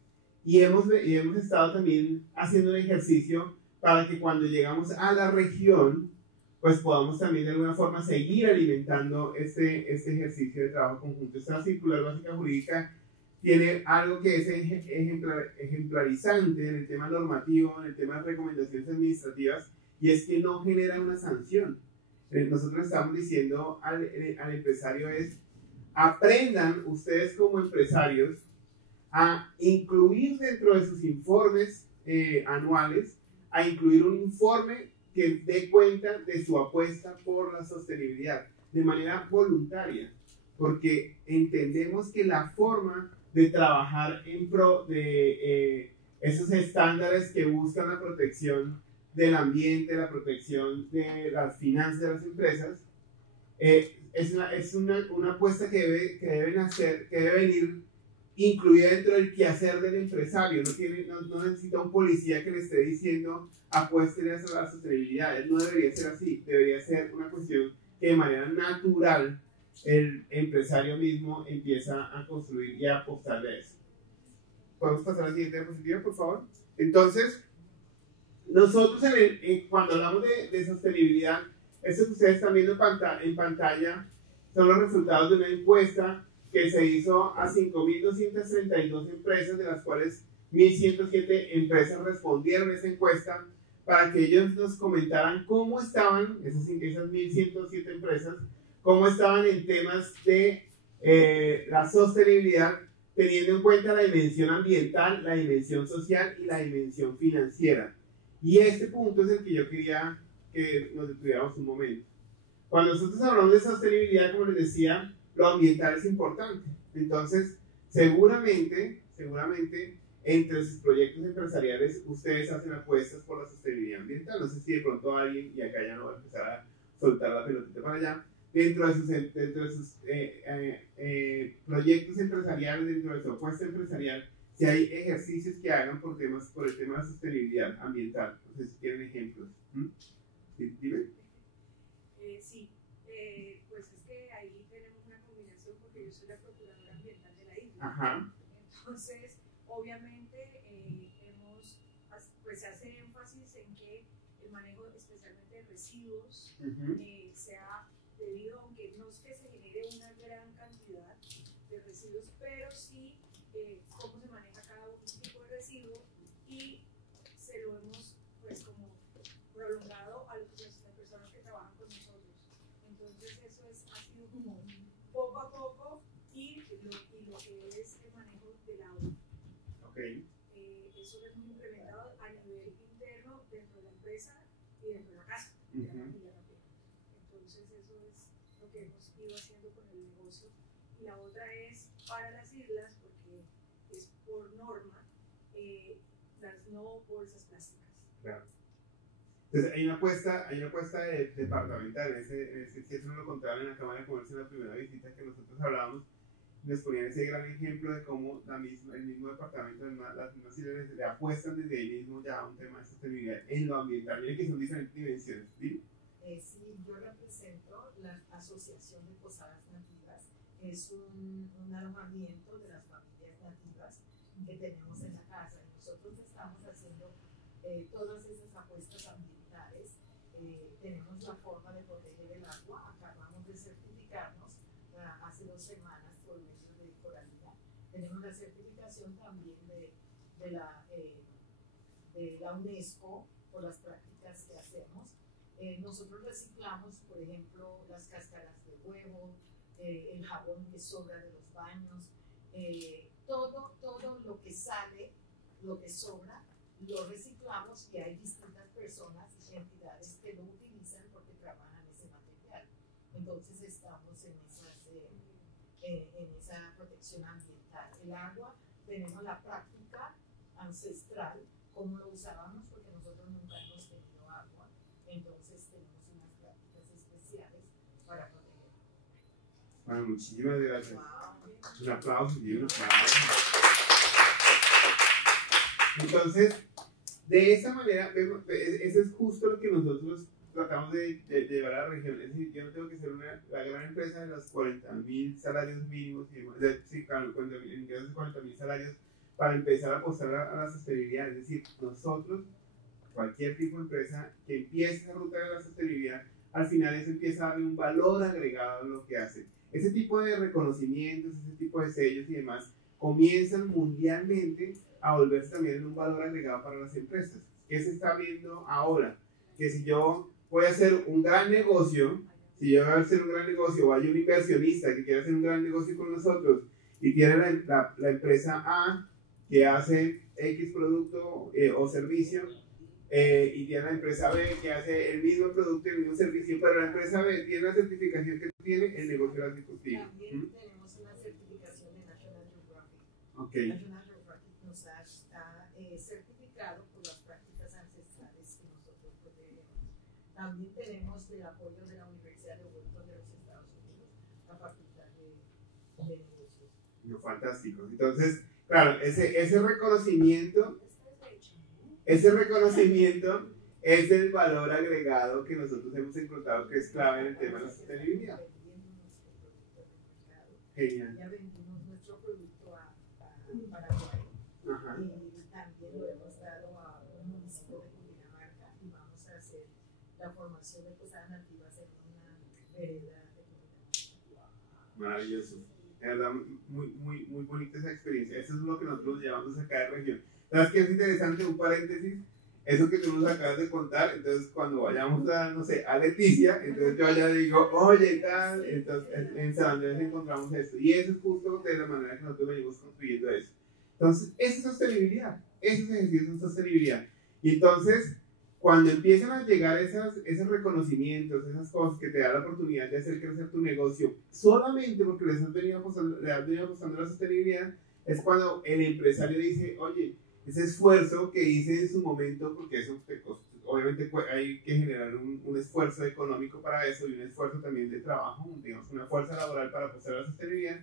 Y hemos estado también haciendo un ejercicio para que cuando llegamos a la región, pues podamos también de alguna forma seguir alimentando este ejercicio de trabajo conjunto. Esta circular básica jurídica tiene algo que es ejemplarizante en el tema normativo, en el tema de recomendaciones administrativas, y es que no genera una sanción. Nosotros estamos diciendo al empresario aprendan ustedes como empresarios a incluir dentro de sus informes anuales, a incluir un informe que dé cuenta de su apuesta por la sostenibilidad de manera voluntaria, porque entendemos que la forma de trabajar en pro de esos estándares que buscan la protección del ambiente, la protección de las finanzas de las empresas, es una apuesta que debe venir incluida dentro del quehacer del empresario. No necesita un policía que le esté diciendo apuéstele a la sostenibilidad. No debería ser así, debería ser una cuestión que de manera natural el empresario mismo empieza a construir y a apostarle a eso. ¿Podemos pasar a la siguiente diapositiva, por favor? Entonces, nosotros cuando hablamos de sostenibilidad, esto que ustedes están viendo en pantalla son los resultados de una encuesta que se hizo a 5.232 empresas, de las cuales 1.107 empresas respondieron a esa encuesta para que ellos nos comentaran cómo estaban, esas 1.107 empresas, cómo estaban en temas de la sostenibilidad, teniendo en cuenta la dimensión ambiental, la dimensión social y la dimensión financiera. Y este punto es el que yo quería que nos detuviéramos un momento. Cuando nosotros hablamos de sostenibilidad, como les decía, lo ambiental es importante. Entonces, seguramente, entre sus proyectos empresariales, ustedes hacen apuestas por la sostenibilidad ambiental. No sé si de pronto alguien, y acá ya no va a empezar a soltar la pelotita para allá, dentro de sus proyectos empresariales, dentro de su apuesta empresarial, si hay ejercicios que hagan por el tema de sostenibilidad ambiental. No sé si quieren ejemplos. ¿Sí? Dime. Sí, pues es que ahí tenemos una combinación porque yo soy la procuradora ambiental de la isla. Ajá. Entonces, obviamente, pues se hace énfasis en que el manejo especialmente de residuos sea debido, aunque no es que se genere una gran cantidad de residuos, pero sí cómo se maneja cada tipo de residuo, y se lo hemos pues como prolongado a las personas que trabajan con nosotros. Entonces eso ha sido como poco a poco, y lo que es el manejo del agua. Okay. Eso lo hemos implementado a nivel interno dentro de la empresa y dentro de la casa, de la familia también. Entonces eso es lo que hemos ido haciendo con el negocio. Y la otra es para las islas, porque es por norma las no bolsas plásticas. Claro. Entonces hay una apuesta departamental. Si eso no lo contaban en la Cámara de Comercio en la primera visita que nosotros hablábamos, nos ponían ese gran ejemplo de cómo el mismo departamento, las mismas islas le apuestan desde ahí mismo ya a un tema de sostenibilidad en lo ambiental. Miren que son diferentes dimensiones. ¿Sí? Sí, yo represento la Asociación de Posadas Nativas. Es un alojamiento de las familias nativas que tenemos en la casa. Nosotros estamos haciendo todas esas apuestas ambientales. Tenemos la forma de proteger el agua. Acabamos de certificarnos hace 2 semanas por medio de Coralidad. Tenemos la certificación también de la UNESCO por las prácticas que hacemos. Nosotros reciclamos, por ejemplo, las cáscaras de huevo, el jabón que sobra de los baños, todo lo que sale, lo que sobra, lo reciclamos y hay distintas personas y entidades que lo utilizan porque trabajan ese material. Entonces estamos en esa protección ambiental. El agua, tenemos la práctica ancestral, cómo lo usábamos, porque nosotros nunca hemos tenido agua, entonces tenemos unas prácticas especiales para protegerla. Bueno, muchísimas gracias. Wow. Un aplauso y un aplauso. Entonces, de esa manera, eso es justo lo que nosotros tratamos de llevar a la región. Es decir, yo no tengo que ser la gran empresa de los 40.000 salarios mínimos, sí, claro, en ingresos de 40.000 salarios, para empezar a apostar a la sostenibilidad. Es decir, nosotros, cualquier tipo de empresa que empiece esa ruta de la sostenibilidad, al final eso empieza a darle un valor agregado a lo que hace. Ese tipo de reconocimientos, ese tipo de sellos y demás, comienzan mundialmente a volverse también un valor agregado para las empresas. ¿Qué se está viendo ahora? Que si yo voy a hacer un gran negocio, o hay un inversionista que quiere hacer un gran negocio con nosotros y tiene la empresa A que hace X producto o servicio, y tiene la empresa B que hace el mismo producto y el mismo servicio, pero la empresa B tiene la certificación que tiene, el negocio lo hace contigo. También tenemos una certificación de National Geographic. Okay. National Geographic nos ha certificado por las prácticas ancestrales que nosotros protegemos. También tenemos el apoyo de la Universidad de Wharton de los Estados Unidos, la Facultad de Negocios. Fantástico. Entonces, claro, ese reconocimiento es el valor agregado que nosotros hemos encontrado que es clave en el tema de la sostenibilidad. Genial. Ya vendimos nuestro producto a Paraguay. Ajá. Y también lo hemos dado a un municipio de Cundinamarca y vamos a hacer la formación de posadas nativas en una vereda de Cundinamarca. Maravilloso. De verdad, muy bonita esa experiencia. Eso es lo que nosotros llevamos acá de región. ¿Sabes qué es interesante? Un paréntesis. Eso que tú nos acabas de contar, entonces cuando vayamos a Leticia, entonces yo allá digo, oye, tal, entonces en San Andrés encontramos esto. Y eso es justo de la manera que nosotros venimos construyendo eso. Entonces, esa es sostenibilidad. Esos ejercicios son sostenibilidad. Y entonces, cuando empiezan a llegar esos reconocimientos, esas cosas que te dan la oportunidad de hacer crecer tu negocio, solamente porque le has venido apostando a la sostenibilidad, es cuando el empresario dice, oye, ese esfuerzo que hice en su momento, porque eso obviamente hay que generar un esfuerzo económico para eso y un esfuerzo también de trabajo, digamos, una fuerza laboral para apostar a la sostenibilidad,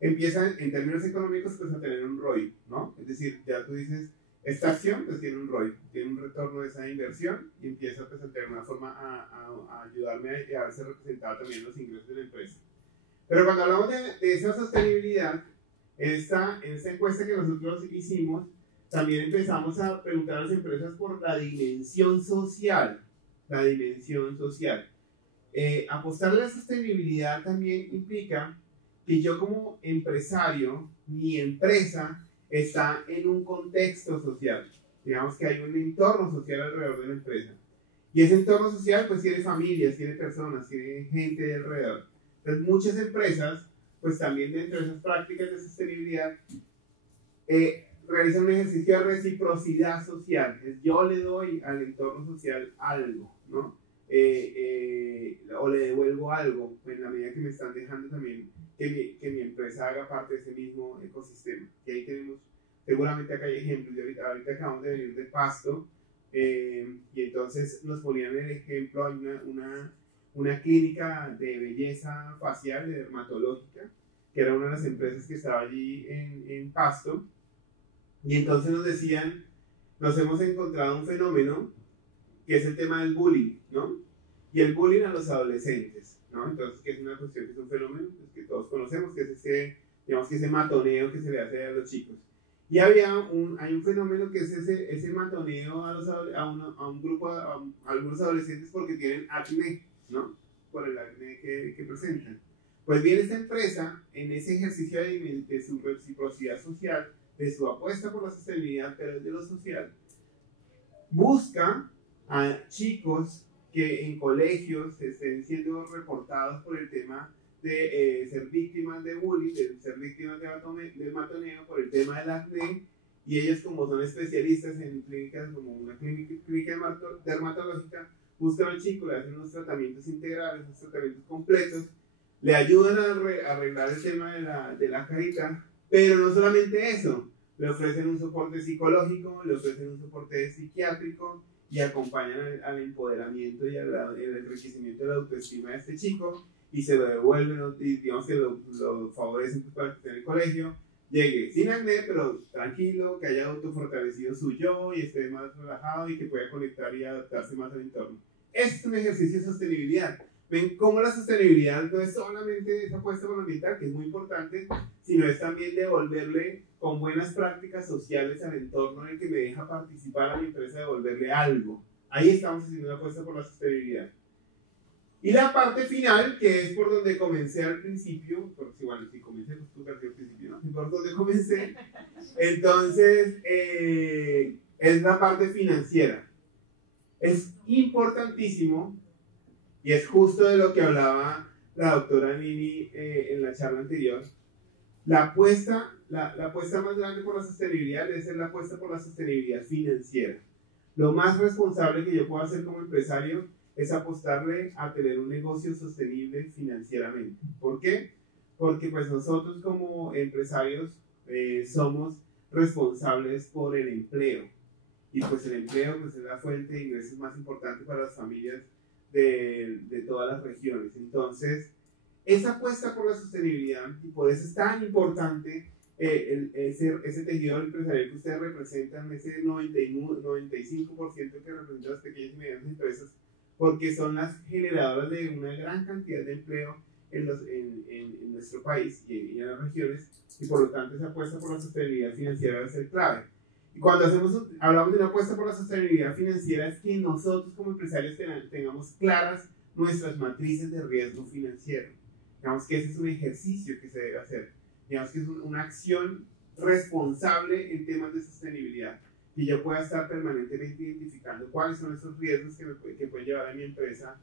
empiezan en términos económicos pues a tener un ROI, ¿no? Es decir, ya tú dices, esta acción pues tiene un ROI, tiene un retorno de esa inversión y empieza pues, a tener una forma a ayudarme a verse representado también los ingresos de la empresa. Pero cuando hablamos de esa sostenibilidad, en esta encuesta que nosotros hicimos, también empezamos a preguntar a las empresas por la dimensión social. La dimensión social. Apostar a la sostenibilidad también implica que yo como empresario, mi empresa está en un contexto social. Digamos que hay un entorno social alrededor de la empresa. Y ese entorno social pues tiene familias, tiene personas, tiene gente de alrededor. Entonces muchas empresas pues también dentro de esas prácticas de sostenibilidad realizan un ejercicio de reciprocidad social. Es yo le doy al entorno social algo, ¿no? O le devuelvo algo en la medida que me están dejando también que mi empresa haga parte de ese mismo ecosistema. Y ahí tenemos, seguramente acá hay ejemplos. Ahorita acabamos de venir de Pasto y entonces nos ponían el ejemplo, hay una clínica de belleza facial, de dermatológica, que era una de las empresas que estaba allí en Pasto. Y entonces nos decían, nos hemos encontrado un fenómeno que es el tema del bullying, ¿no? Y el bullying a los adolescentes, ¿no? Entonces, que es una cuestión, que es un fenómeno pues, que todos conocemos, que es ese matoneo que se le hace a los chicos. Y hay un fenómeno que es ese matoneo a un grupo, a algunos adolescentes porque tienen acné, ¿no? Por el acné que presentan. Pues bien, esta empresa, en ese ejercicio de su reciprocidad social, de su apuesta por la sostenibilidad, pero de lo social, busca a chicos que en colegios estén siendo reportados por el tema de ser víctimas de bullying, de ser víctimas de matoneo, por el tema del acné, y ellos, como son especialistas en clínicas, como una clínica dermatológica, buscan al chico, le hacen unos tratamientos integrales, unos tratamientos completos, le ayudan a arreglar el tema de la carita, pero no solamente eso, le ofrecen un soporte psicológico, le ofrecen un soporte psiquiátrico y acompañan al empoderamiento y al enriquecimiento de la autoestima de este chico, y se lo devuelven, y digamos que lo favorecen para que esté en el colegio, llegue sin acné, pero tranquilo, que haya autofortalecido su yo y esté más relajado y que pueda conectar y adaptarse más al entorno. Es un ejercicio de sostenibilidad. Ven cómo la sostenibilidad no es solamente esa apuesta por lo ambiental, que es muy importante, sino es también devolverle con buenas prácticas sociales al entorno en el que me deja participar a mi empresa, devolverle algo. Ahí estamos haciendo una apuesta por la sostenibilidad. Y la parte final, que es por donde comencé al principio, porque bueno, si comencé, pues tú al principio, ¿no? Por donde comencé, entonces es la parte financiera. Es importantísimo, y es justo de lo que hablaba la doctora Nini en la charla anterior, la apuesta más grande por la sostenibilidad debe ser la apuesta por la sostenibilidad financiera. Lo más responsable que yo puedo hacer como empresario es apostarle a tener un negocio sostenible financieramente. ¿Por qué? Porque pues nosotros como empresarios somos responsables por el empleo. Y pues el empleo pues, es la fuente de ingresos más importante para las familias de todas las regiones. Entonces, esa apuesta por la sostenibilidad, y por eso es tan importante ese tejido empresarial que ustedes representan, ese 95% que representan las pequeñas y medianas empresas, porque son las generadoras de una gran cantidad de empleo en nuestro país y en las regiones, y por lo tanto esa apuesta por la sostenibilidad financiera debe ser clave. Y cuando hablamos de una apuesta por la sostenibilidad financiera, es que nosotros como empresarios tengamos claras nuestras matrices de riesgo financiero. Digamos que ese es un ejercicio que se debe hacer. Digamos que es una acción responsable en temas de sostenibilidad. Y yo pueda estar permanentemente identificando cuáles son esos riesgos que pueden llevar a mi empresa,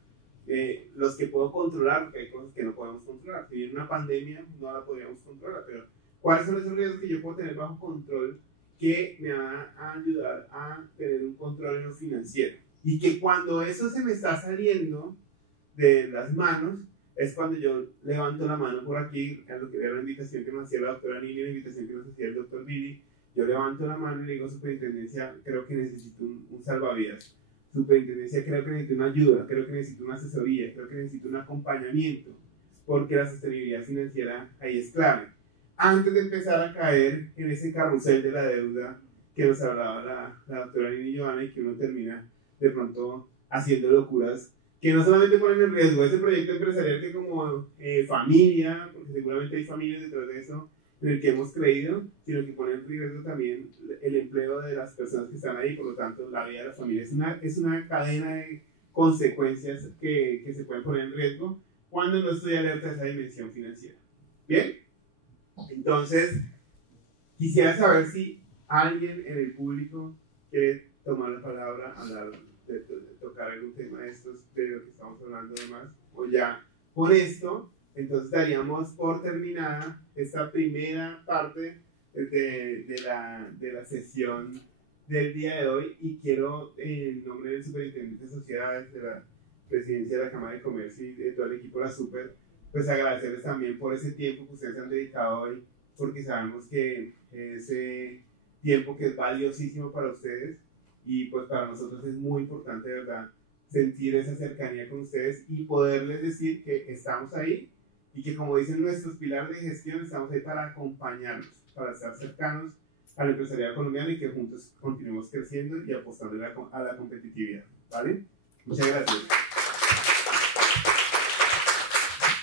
los que puedo controlar, porque hay cosas que no podemos controlar. Si viene una pandemia, no la podríamos controlar, pero cuáles son esos riesgos que yo puedo tener bajo control que me van a ayudar a tener un control en lo financiero. Y que cuando eso se me está saliendo de las manos, es cuando yo levanto la mano por aquí, a lo que era la invitación que nos hacía la doctora Nini, la invitación que nos hacía el doctor Billy. Yo levanto la mano y le digo, superintendencia, creo que necesito un salvavidas. Superintendencia, creo que necesito una ayuda, creo que necesito una asesoría, creo que necesito un acompañamiento, porque la sostenibilidad financiera ahí es clave. Antes de empezar a caer en ese carrusel de la deuda que nos hablaba la doctora Nini Joana, y que uno termina de pronto haciendo locuras que no solamente ponen en riesgo ese proyecto empresarial que como familia, porque seguramente hay familias detrás de eso, en el que hemos creído, sino que pone en riesgo también el empleo de las personas que están ahí, por lo tanto la vida de la familia. Es una cadena de consecuencias que se pueden poner en riesgo cuando no estoy alerta a esa dimensión financiera. ¿Bien? Entonces, quisiera saber si alguien en el público quiere tomar la palabra, hablar de tocar algún tema de estos, de lo que estamos hablando además, o ya con esto. Entonces daríamos por terminada esta primera parte de la sesión del día de hoy, y quiero, en nombre del Superintendente de Sociedades, de la Presidencia de la Cámara de Comercio y de todo el equipo de la Super, pues agradecerles también por ese tiempo que ustedes han dedicado hoy, porque sabemos que ese tiempo que es valiosísimo para ustedes, y pues para nosotros es muy importante, de verdad, sentir esa cercanía con ustedes y poderles decir que estamos ahí, y que, como dicen nuestros pilares de gestión, estamos ahí para acompañarlos, para estar cercanos a la empresarial colombiana, y que juntos continuemos creciendo y apostando a la competitividad. ¿Vale? Muchas gracias.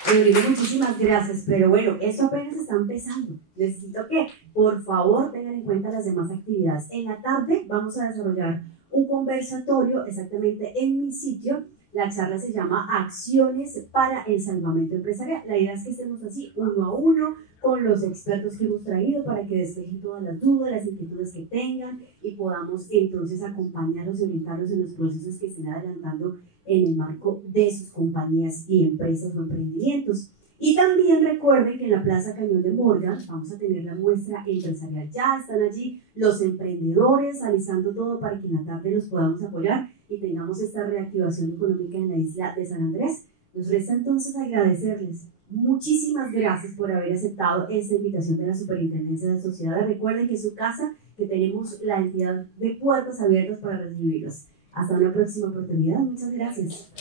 Rodrigo, muchísimas gracias, pero bueno, esto apenas está empezando. Necesito que, por favor, tengan en cuenta las demás actividades. En la tarde vamos a desarrollar un conversatorio exactamente en mi sitio. La charla se llama Acciones para el Salvamento Empresarial. La idea es que estemos así, uno a uno, con los expertos que hemos traído para que despejen todas las dudas, las inquietudes que tengan y podamos entonces acompañarlos y orientarlos en los procesos que estén adelantando en el marco de sus compañías y empresas o emprendimientos. Y también recuerden que en la Plaza Cañón de Morgan vamos a tener la muestra empresarial. Ya están allí los emprendedores alisando todo para que en la tarde los podamos apoyar y tengamos esta reactivación económica en la isla de San Andrés. Nos resta entonces agradecerles. Muchísimas gracias por haber aceptado esta invitación de la Superintendencia de Sociedades. Recuerden que es su casa, que tenemos la entidad de puertas abiertas para recibirlos. Hasta una próxima oportunidad. Muchas gracias.